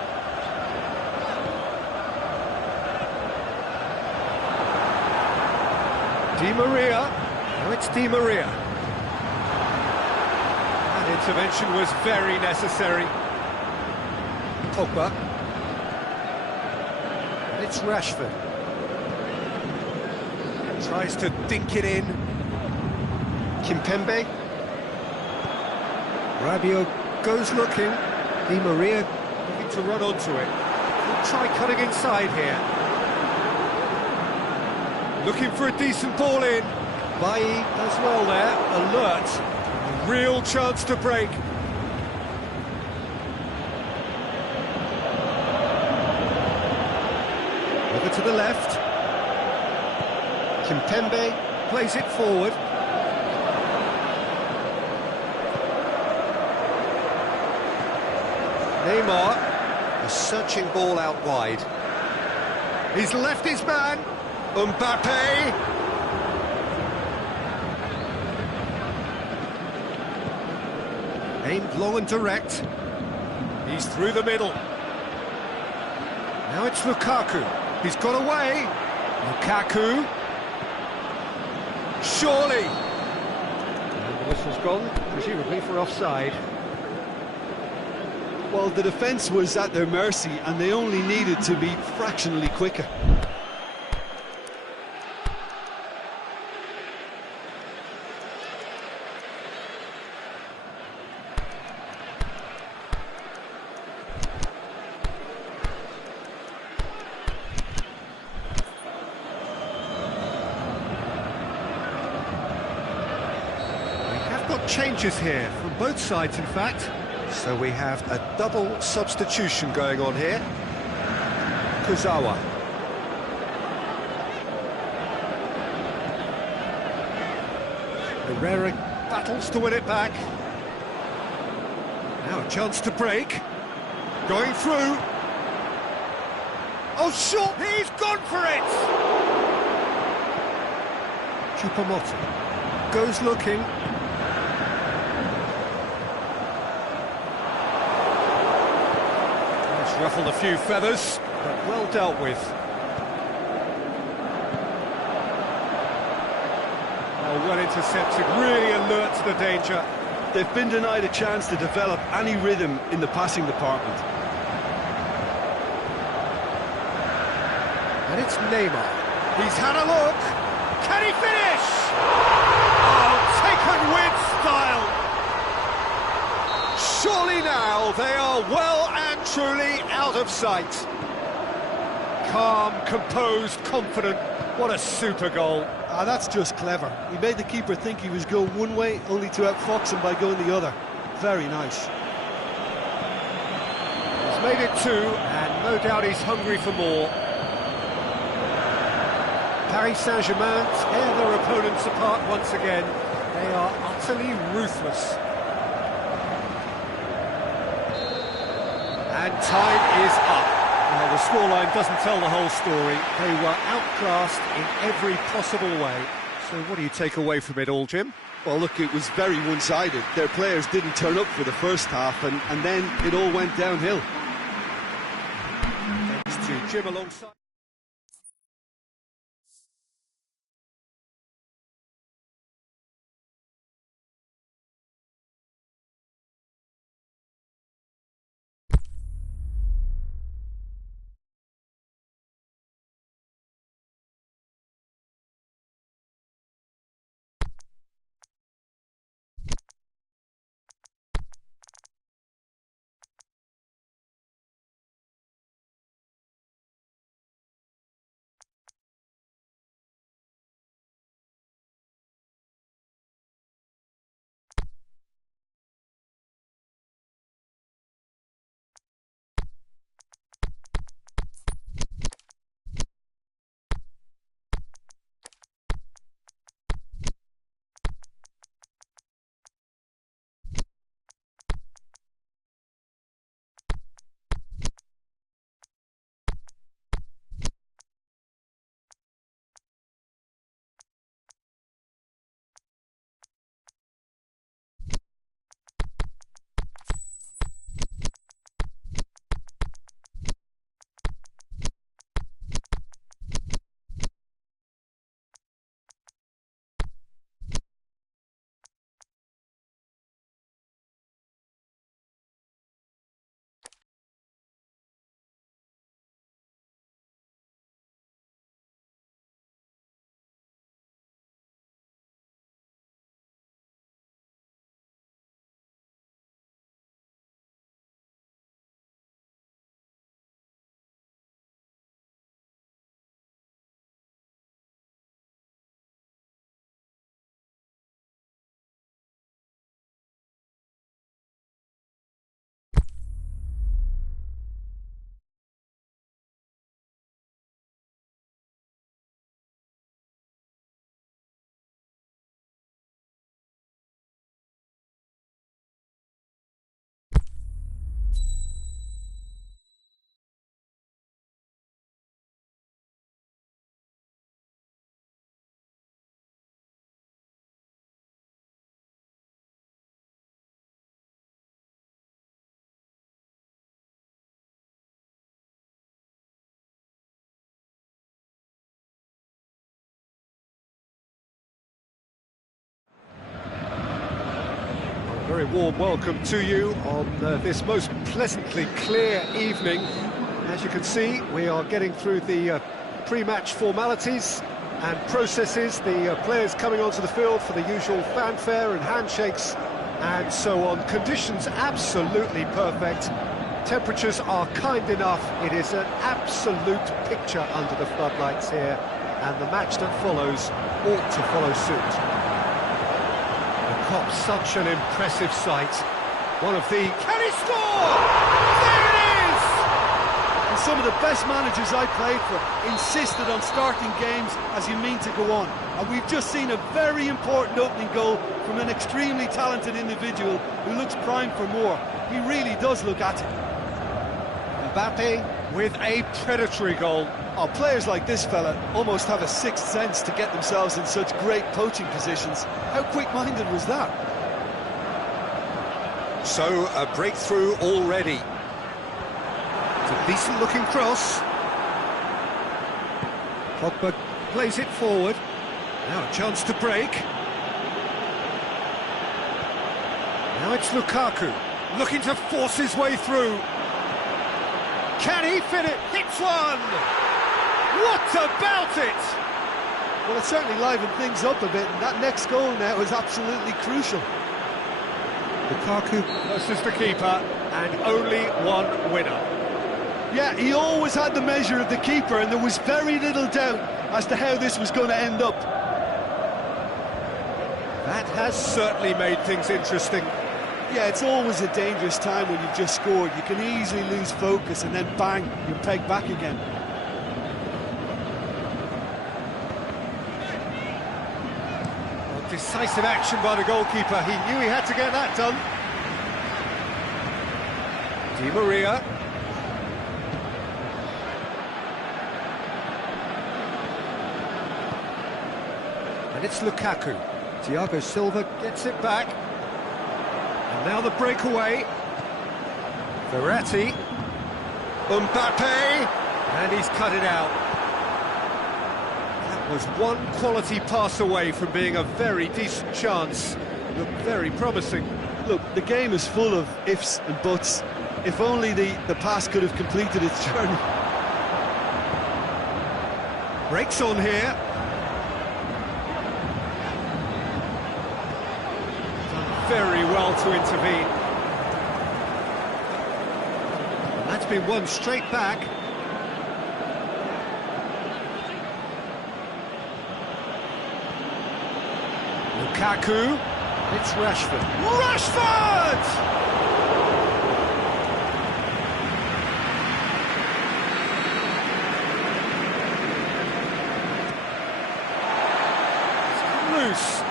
Di Maria. Now it's Di Maria. That intervention was very necessary. Pogba. And it's Rashford. Tries to dink it in. Kimpembe. Rabiot goes looking. Di Maria looking to run onto it. He'll try cutting inside here. Looking for a decent ball in. Bailly does well there, alert. A real chance to break. Over to the left. Kimpembe Plays it forward. Neymar. A searching ball out wide. He's left his man. Mbappe. Aimed long and direct. He's through the middle. Now it's Lukaku. He's got away. Lukaku. Surely. And the whistle's gone, presumably for offside. Well, the defence was at their mercy and they only needed to be fractionally quicker. Changes here from both sides, in fact. So we have a double substitution going on here. Kuzawa. Herrera battles to win it back. Now a chance to break. Going through. Oh, shot! He's gone for it! Chupamoto goes looking. Ruffled a few feathers, but well dealt with. Oh, well intercepted, really alert to the danger. They've been denied a chance to develop any rhythm in the passing department. And it's Neymar. He's had a look. Can he finish? Oh, taken with style. Surely now they are well and truly out of sight. Calm, composed, confident. What a super goal. Ah, that's just clever. He made the keeper think he was going one way, only to outfox him by going the other. Very nice. He's made it two, and no doubt he's hungry for more. Paris Saint-Germain tear their opponents apart once again. They are utterly ruthless. And time is up. Well, the scoreline doesn't tell the whole story. They were outclassed in every possible way. So what do you take away from it all, Jim? Well, look, it was very one-sided. Their players didn't turn up for the first half, and then it all went downhill. Thanks to Jim alongside. Very warm welcome to you on this most pleasantly clear evening. As you can see, we are getting through the pre-match formalities and processes, the players coming onto the field for the usual fanfare and handshakes and so on. Conditions absolutely perfect. Temperatures are kind enough. It is an absolute picture under the floodlights here, and the match that follows ought to follow suit. The Cop's such an impressive sight. One of the... Can he score? There it is! And some of the best managers I played for insisted on starting games as you mean to go on. And we've just seen a very important opening goal from an extremely talented individual who looks primed for more. He really does look at it. Mbappe with a predatory goal. Oh, players like this fella almost have a sixth sense to get themselves in such great poaching positions. How quick-minded was that? So, a breakthrough already. It's a decent-looking cross. Pogba plays it forward. Now a chance to break. Now it's Lukaku, looking to force his way through. Can he fit it? Hits one! What about it? Well, it certainly livened things up a bit, and that next goal now is absolutely crucial. Lukaku versus the keeper, and only one winner. Yeah, he always had the measure of the keeper, and there was very little doubt as to how this was going to end up. That has certainly made things interesting. Yeah, it's always a dangerous time when you've just scored. You can easily lose focus and then bang, you're pegged back again. Well, decisive action by the goalkeeper. He knew he had to get that done. Di Maria. And it's Lukaku. Thiago Silva gets it back. And now the breakaway. Verratti. Mbappe. And he's cut it out. That was one quality pass away from being a very decent chance. Looked very promising. Look, the game is full of ifs and buts. If only the pass could have completed its journey. Breaks on here. Very well to intervene. And that's been won straight back. Lukaku. It's Rashford. Rashford! It's come loose.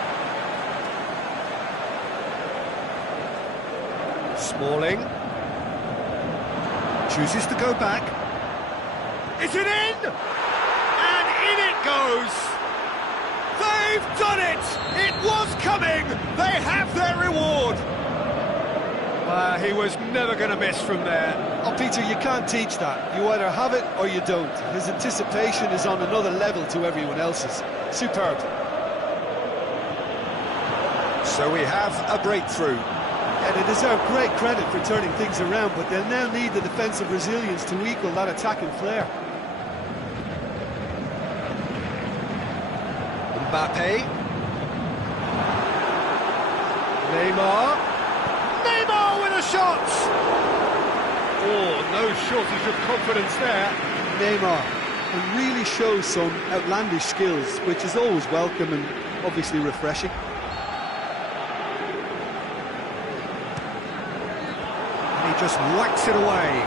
Smalling chooses to go back. Is it in? And in it goes. They've done it! It was coming! They have their reward! He was never going to miss from there. Oh, Peter, you can't teach that. You either have it or you don't. His anticipation is on another level to everyone else's. Superb. So we have a breakthrough. Yeah, they deserve great credit for turning things around, but they'll now need the defensive resilience to equal that attacking flair. Mbappe. Neymar. Neymar with a shot! Oh, no shortage of confidence there. Neymar, and really shows some outlandish skills, which is always welcome and obviously refreshing. Just whacks it away.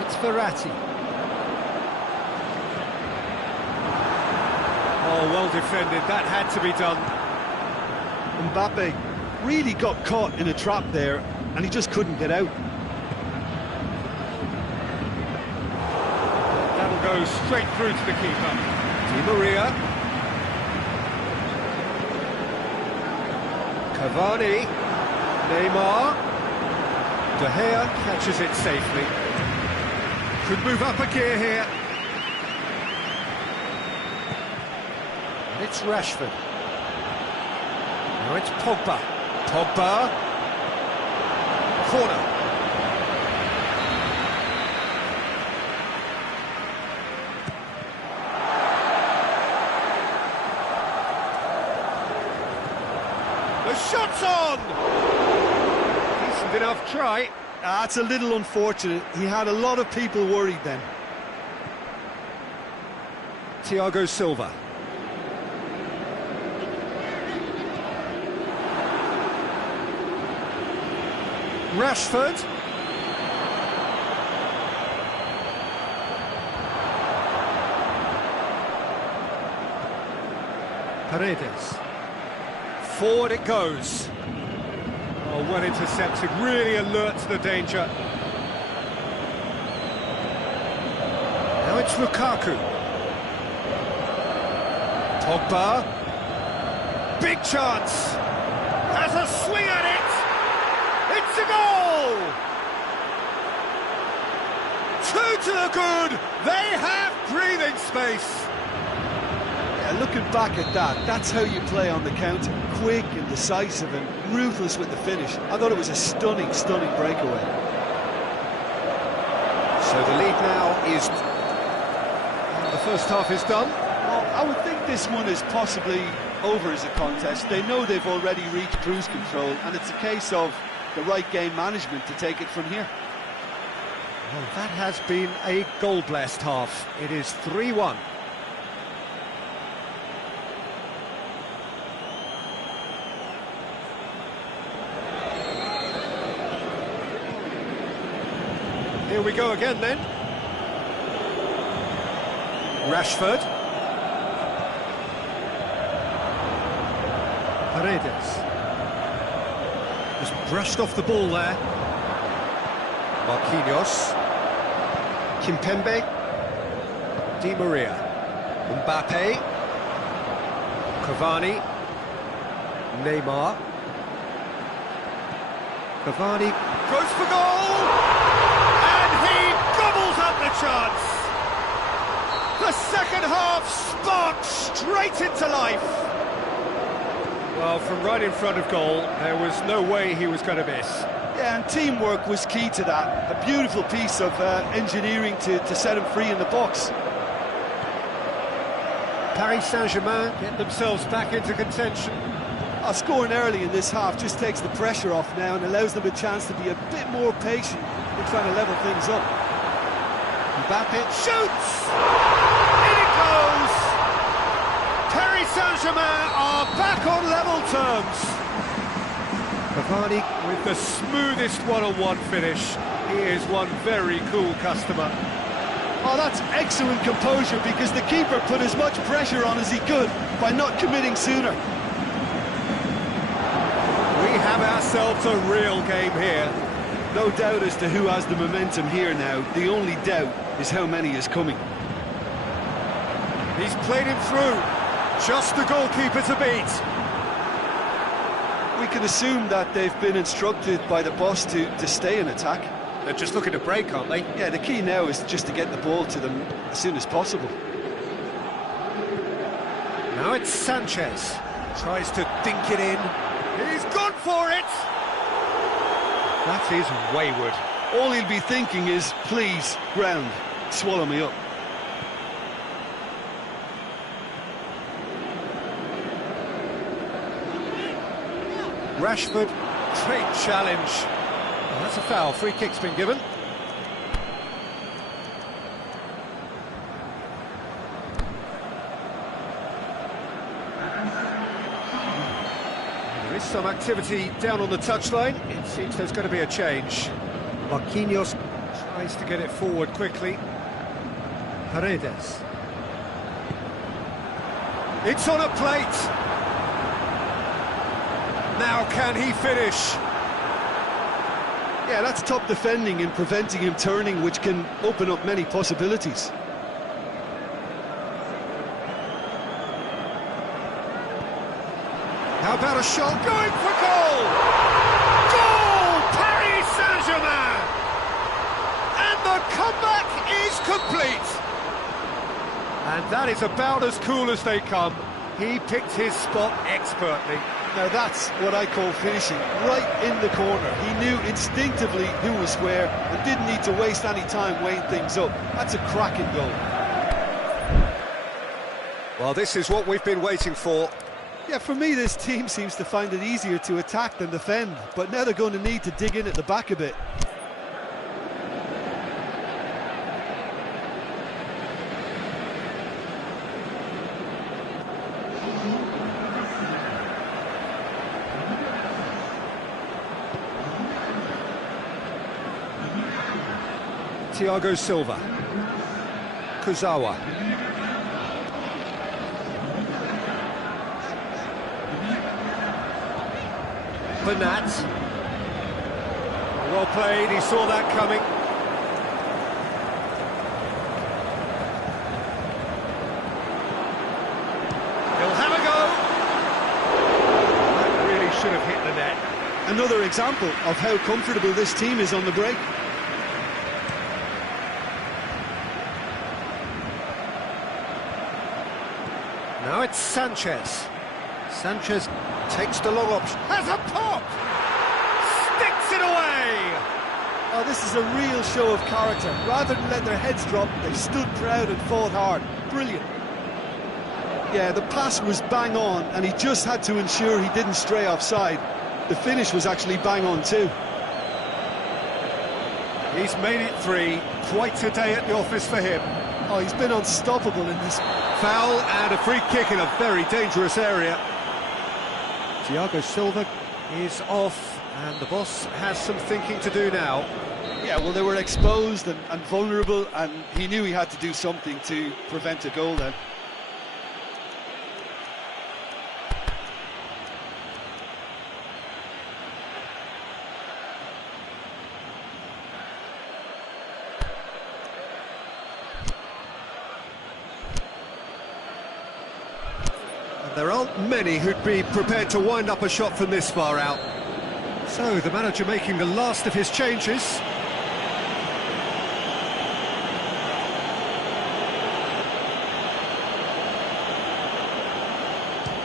It's Verratti. Oh, well defended. That had to be done. Mbappe really got caught in a trap there, and he just couldn't get out. That'll go straight through to the keeper. Di Maria. Cavani, Neymar, De Gea catches it safely. Could move up a gear here. It's Rashford. Now it's Pogba. Pogba. Corner. The shot's on! Decent enough try. That's a little unfortunate. He had a lot of people worried then. Thiago Silva. Rashford. Paredes. Forward it goes. Oh, well intercepted, really alert to the danger. Now it's Lukaku. Pogba. Big chance. Has a swing at it! It's a goal! 2 to the good! They have breathing space! Yeah, looking back at that, that's how you play on the counter. Quick and decisive and ruthless with the finish. I thought it was a stunning, stunning breakaway. So the lead now is... The first half is done. Well, I would think this one is possibly over as a contest. They know they've already reached cruise control, and it's a case of the right game management to take it from here. Well, that has been a goal-blessed half. It is 3-1. Here we go again then. Rashford. Paredes. Just brushed off the ball there. Marquinhos. Kimpembe. Di Maria. Mbappe. Cavani. Neymar. Cavani Goes for goal! And he gobbles up the chance! The second half sparked straight into life! Well, from right in front of goal, there was no way he was going to miss. Yeah, and teamwork was key to that. A beautiful piece of engineering to set him free in the box. Paris Saint-Germain get themselves back into contention. Scoring early in this half just takes the pressure off now and allows them a chance to be a bit more patient in trying to level things up. Mbappe Shoots! In it goes! Paris Saint-Germain are back on level terms. Cavani with the smoothest one-on-one finish. He is one very cool customer. Oh, that's excellent composure because the keeper put as much pressure on as he could by not committing sooner. We have ourselves a real game here. No doubt as to who has the momentum here now. The only doubt is how many is coming. He's played him through. Just the goalkeeper to beat. We can assume that they've been instructed by the boss to stay in attack. They're just looking to break, aren't they? Yeah, the key now is just to get the ball to them as soon as possible. Now it's Sanchez. Tries to dink it in. He's gone for it! That is wayward. All he'll be thinking is, please, ground, swallow me up. Rashford, great challenge. Well, that's a foul. Free kick's been given. There is some activity down on the touchline. It seems there's going to be a change. Marquinhos tries to get it forward quickly. Paredes. It's on a plate. Now can he finish? Yeah, that's top defending and preventing him turning, which can open up many possibilities. How about a shot? Going for goal! Goal! Paris Saint-Germain! And the comeback is complete! And that is about as cool as they come. He picked his spot expertly. Now that's what I call finishing, right in the corner. He knew instinctively who was where and didn't need to waste any time weighing things up. That's a cracking goal. Well, this is what we've been waiting for. Yeah, for me, this team seems to find it easier to attack than defend, but now they're going to need to dig in at the back a bit. Thiago Silva. Kuzawa. Bernat. Well played, he saw that coming. He'll have a go. That really should have hit the net. Another example of how comfortable this team is on the break. Now it's Sanchez. Sanchez takes the long option. Has a pop! Sticks it away! Oh, this is a real show of character. Rather than let their heads drop, they stood proud and fought hard. Brilliant. Yeah, the pass was bang on, and he just had to ensure he didn't stray offside. The finish was actually bang on too. He's made it 3. Quite a day at the office for him. Oh, he's been unstoppable in this. Foul and a free kick in a very dangerous area. Thiago Silva is off, and the boss has some thinking to do now. Yeah, well, they were exposed and vulnerable, and he knew he had to do something to prevent a goal then. There aren't many who'd be prepared to wind up a shot from this far out. So, the manager making the last of his changes.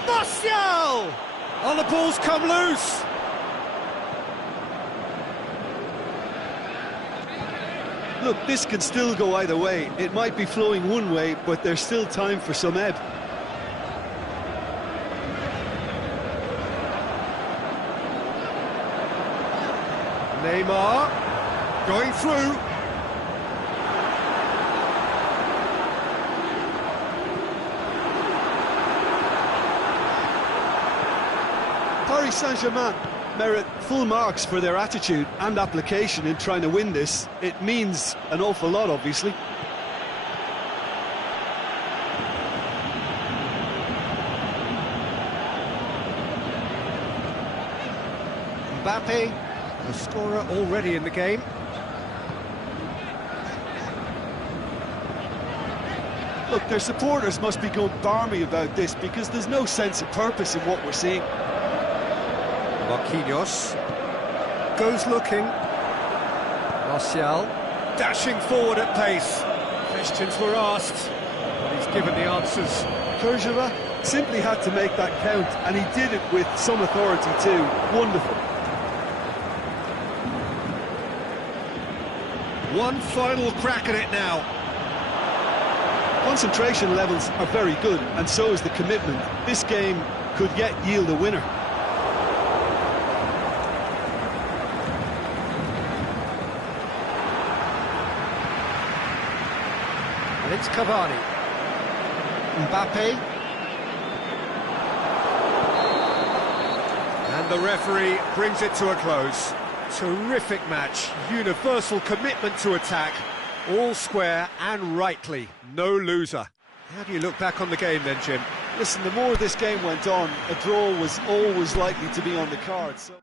Martial! Oh, the ball's come loose! Look, this can still go either way. It might be flowing one way, but there's still time for some ebb. Neymar going through. Paris Saint-Germain merit full marks for their attitude and application in trying to win this. It means an awful lot, obviously. Mbappe, the scorer already in the game. Look, their supporters must be going barmy about this because there's no sense of purpose in what we're seeing. Marquinhos goes looking. Martial dashing forward at pace. Questions were asked, but he's given the answers. Kurzawa simply had to make that count, and he did it with some authority too. Wonderful. One final crack at it now. Concentration levels are very good, and so is the commitment. This game could yet yield a winner. And it's Cavani. Mbappe. And the referee brings it to a close. Terrific match, universal commitment to attack, all square and rightly, no loser. How do you look back on the game then, Jim? Listen, the more this game went on, a draw was always likely to be on the cards. So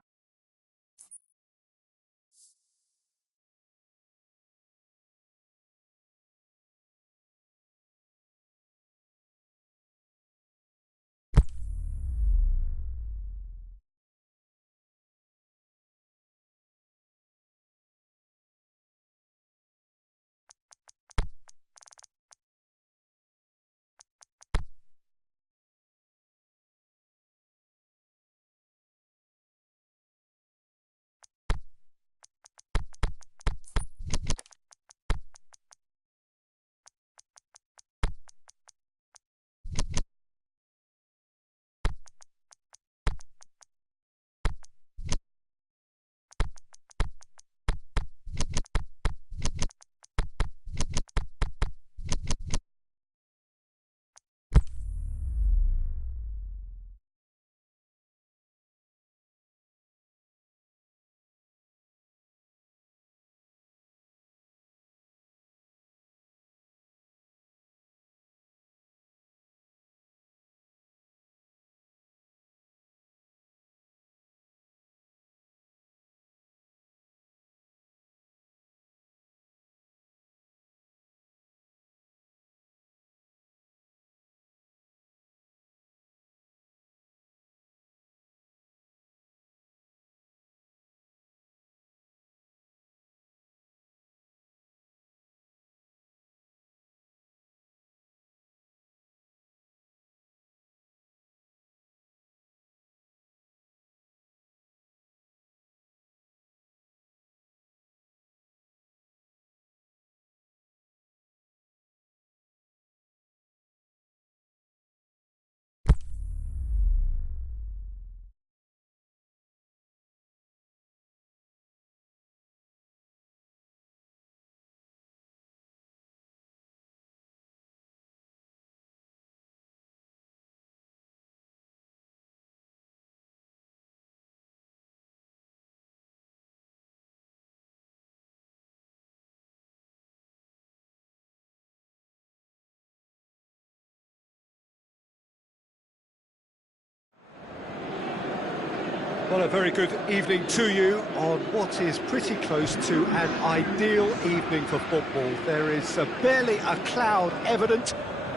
Well, a very good evening to you on what is pretty close to an ideal evening for football. There is barely a cloud evident.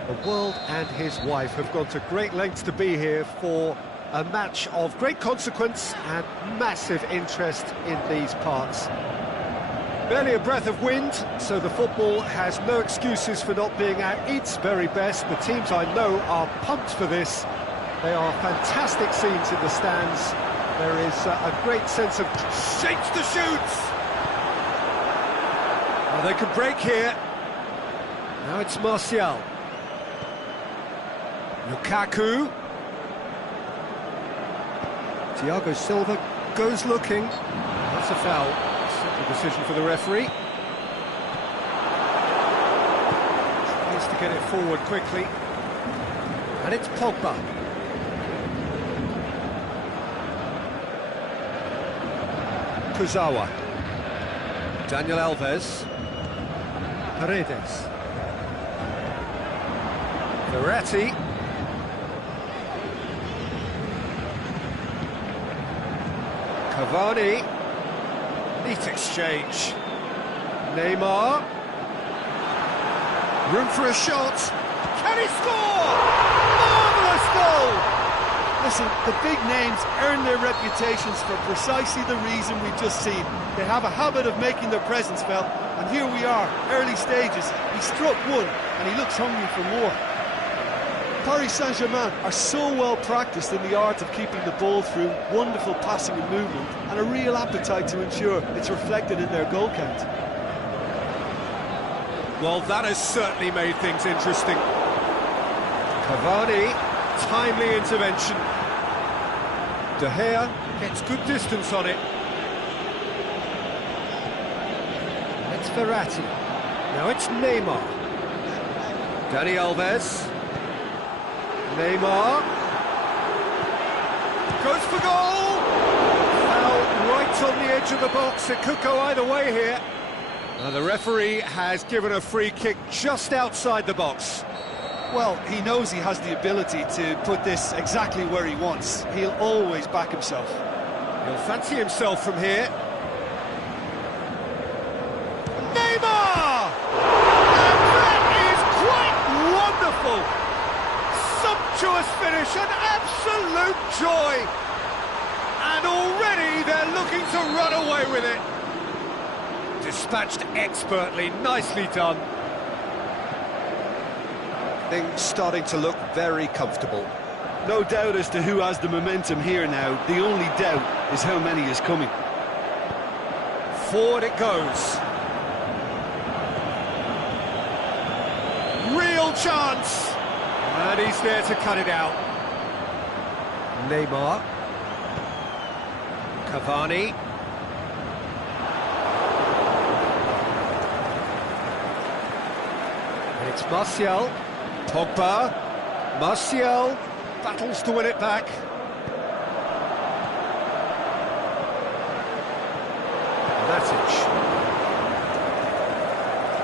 The world and his wife have gone to great lengths to be here for a match of great consequence and massive interest in these parts. Barely a breath of wind, so the football has no excuses for not being at its very best. The teams I know are pumped for this. They are fantastic scenes in the stands. There is a great sense of Shapes to shoot! well, they can break here. Now it's Martial. Lukaku. Thiago Silva goes looking. That's a foul. Simple decision for the referee. Tries to get it forward quickly. And it's Pogba. Kurzawa. Daniel Alves. Paredes. Verratti. Cavani. Neat exchange. Neymar. Room for a shot. Can he score? Marvellous goal! Listen, the big names earn their reputations for precisely the reason we've just seen. They have a habit of making their presence felt, and here we are, early stages. He struck one, and he looks hungry for more. Paris Saint-Germain are so well practiced in the art of keeping the ball through, wonderful passing and movement, and a real appetite to ensure it's reflected in their goal count. Well, that has certainly made things interesting. Cavani, timely intervention. De Gea gets good distance on it. It's Verratti. Now it's Neymar. Dani Alves. Neymar. Goes for goal! Foul right on the edge of the box. It could go either way here. Now the referee has given a free kick just outside the box. Well, he knows he has the ability to put this exactly where he wants. He'll always back himself. He'll fancy himself from here. Neymar! And that is quite wonderful! Sumptuous finish, an absolute joy! And already they're looking to run away with it. Dispatched expertly, nicely done. Things starting to look very comfortable. No doubt as to who has the momentum here now. The only doubt is how many is coming. Forward it goes. Real chance! And he's there to cut it out. Neymar. Cavani. And it's Martial. Pogba. Martial battles to win it back. Matic.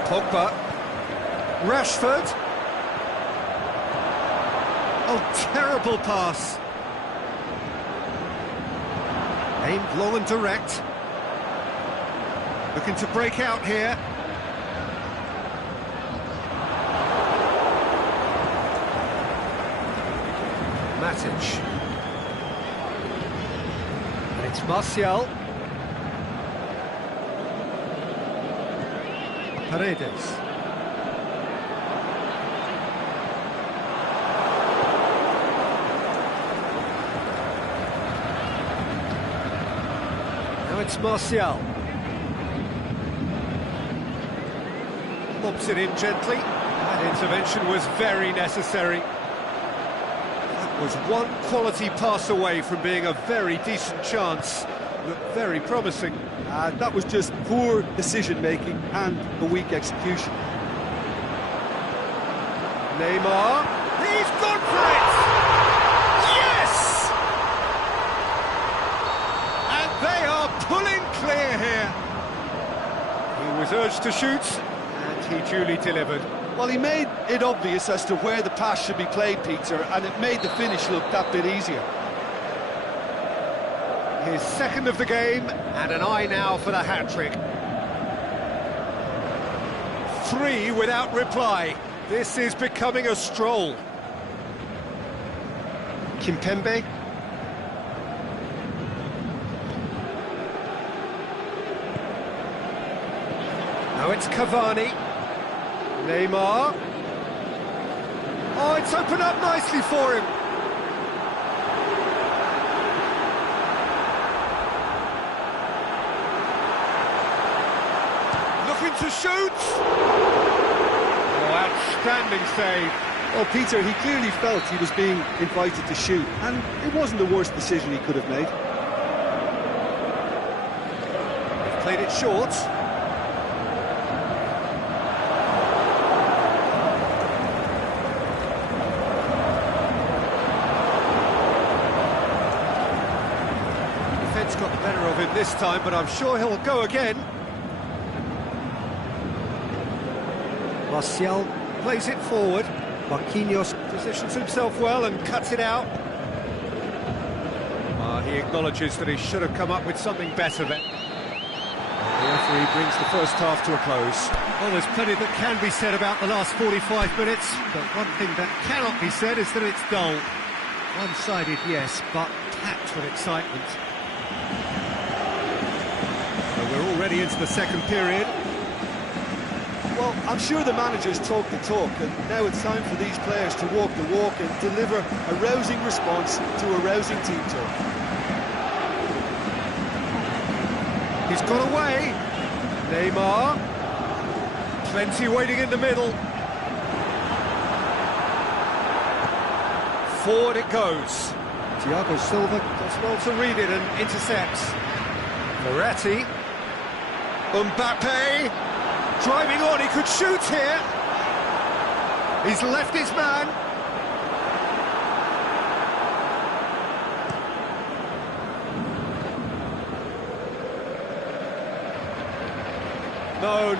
Pogba. Rashford. Oh, terrible pass. Aimed low and direct. Looking to break out here. Matic. And it's Martial. Paredes. Now it's Martial. Lobs it in gently. That intervention was very necessary. Was one quality pass away from being a very decent chance. Looked very promising. That was just poor decision-making and a weak execution. Neymar. He's gone for it! Yes! And they are pulling clear here. He was urged to shoot, and he duly delivered. Well, he made it obvious as to where the pass should be played, Peter, and it made the finish look that bit easier. his second of the game, and an eye now for the hat-trick. 3 without reply. This is becoming a stroll. Kimpembe. Now it's Cavani. Neymar. Oh, it's opened up nicely for him. Looking to shoot. Oh, outstanding save. Well, Peter, he clearly felt he was being invited to shoot, and it wasn't the worst decision he could have made. They've played it short. Defence got the better of him this time, but I'm sure he'll go again. Martial plays it forward. Marquinhos positions himself well and cuts it out. He acknowledges that he should have come up with something better then. The referee brings the first half to a close. Well, there's plenty that can be said about the last 45 minutes, but one thing that cannot be said is that it's dull. One-sided, yes, but packed with excitement. So we're already into the second period. Well, I'm sure the managers talk the talk, and now it's time for these players to walk the walk and deliver a rousing response to a rousing team talk. He's got away. Neymar. Plenty waiting in the middle. Forward it goes. Thiago Silva does well to read it and intercepts. Verratti. Mbappe. Driving on, he could shoot here. He's left his man.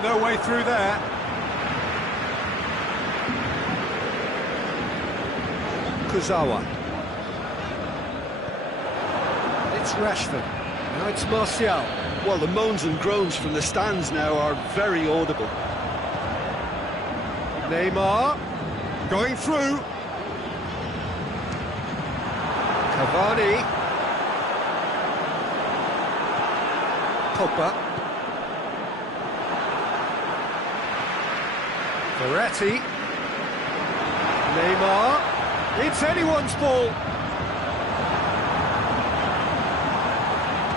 No way through there. Kurzawa. It's Rashford. Now it's Martial. Well, the moans and groans from the stands now are very audible. Neymar going through. Cavani. Pogba. Verratti. Neymar. It's anyone's ball.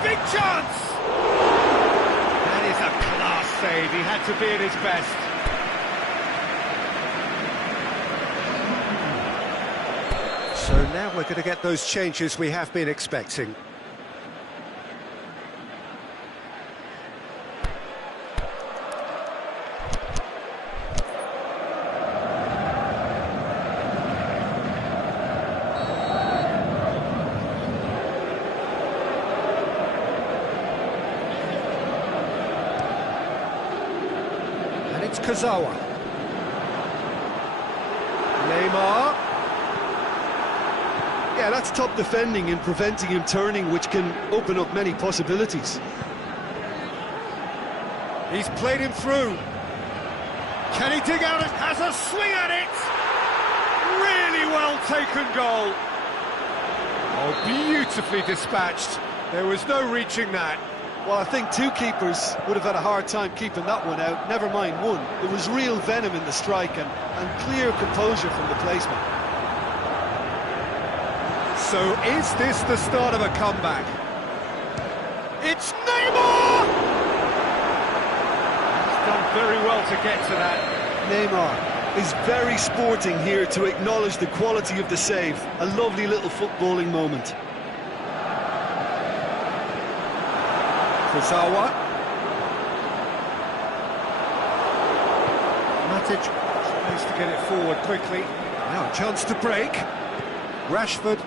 Big chance! That is a class save. He had to be at his best. So now we're going to get those changes we have been expecting. Kurzawa. Neymar. Yeah, that's top defending and preventing him turning, which can open up many possibilities. He's played him through. Can he dig out? Has a swing at it. Really well taken goal. Oh, beautifully dispatched. There was no reaching that. Well, I think two keepers would have had a hard time keeping that one out, never mind one. There was real venom in the strike and clear composure from the placement. So is this the start of a comeback? It's Neymar! He's done very well to get to that. Neymar is very sporting here to acknowledge the quality of the save. A lovely little footballing moment. Kurzawa. Matic tries to get it forward quickly. Now a chance to break. Rashford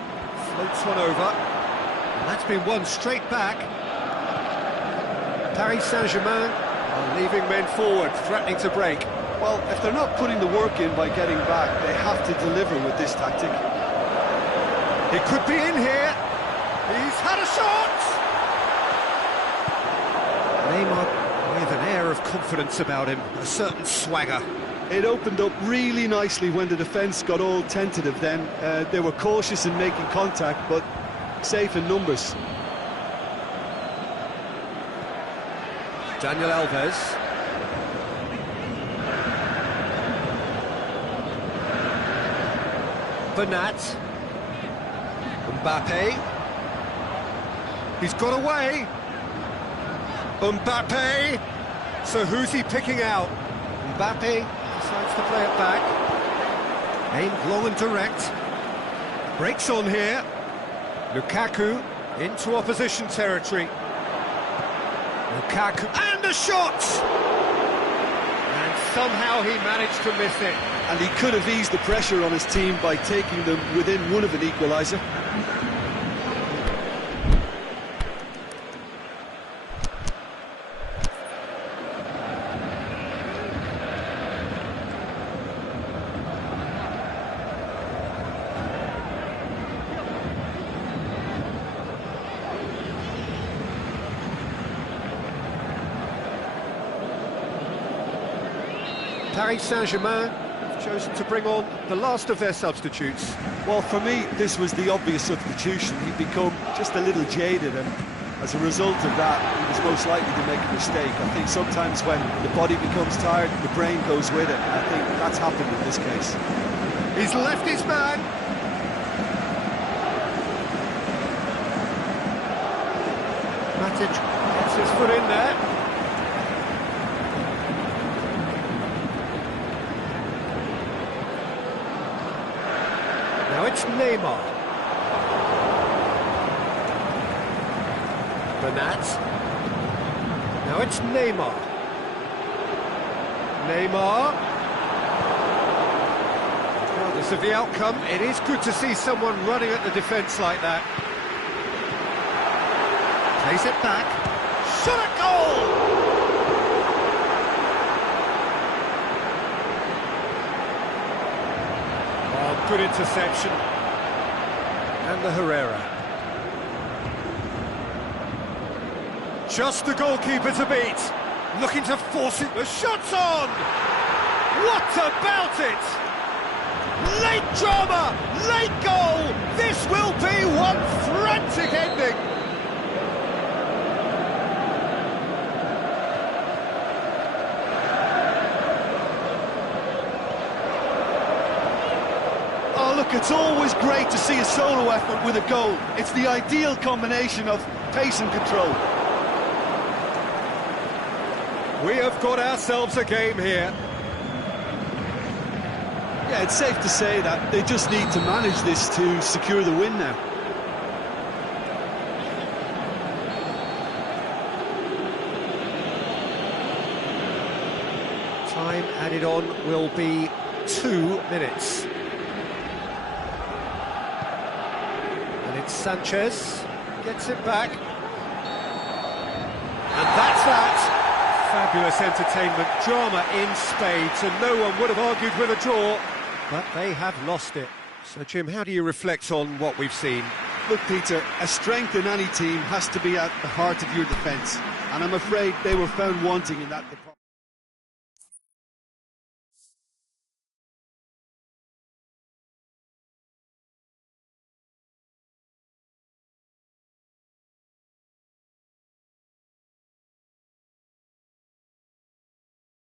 floats one over. And that's been won straight back. Paris Saint-Germain are leaving men forward, threatening to break. Well, if they're not putting the work in by getting back, they have to deliver with this tactic. It could be in here. He's had a shot! Neymar with an air of confidence about him, a certain swagger. It opened up really nicely when the defence got all tentative then. They were cautious in making contact, but safe in numbers. Daniel Alves. Bernat. Mbappe. He's got away. Mbappe. So who's he picking out? Mbappe decides to play it back. Aimed long and direct. Breaks on here. Lukaku into opposition territory. Lukaku, and a shot! And somehow he managed to miss it. And he could have eased the pressure on his team by taking them within one of an equaliser. Paris Saint-Germain have chosen to bring on the last of their substitutes. Well, for me, this was the obvious substitution. He'd become just a little jaded, and as a result of that, he was most likely to make a mistake. I think sometimes when the body becomes tired, the brain goes with it, and I think that's happened in this case. He's left his man. Matic gets his foot in there. Now it's Neymar. Bernat. Now it's Neymar. Neymar. Regardless of the outcome, it is good to see someone running at the defence like that. Plays it back. Shot at goal! Good interception. And the Herrera. Just the goalkeeper to beat. Looking to force it. The shot's on! What about it? Late drama! Late goal! This will be one frantic ending! Look, it's always great to see a solo effort with a goal. It's the ideal combination of pace and control. We have got ourselves a game here. Yeah, it's safe to say that they just need to manage this to secure the win now. Time added on will be 2 minutes. Sanchez gets it back, and that's that. Fabulous entertainment, drama in spades, and no one would have argued with a draw, but they have lost it. So Jim, how do you reflect on what we've seen? Look, Peter, a strength in any team has to be at the heart of your defence, and I'm afraid they were found wanting in that department.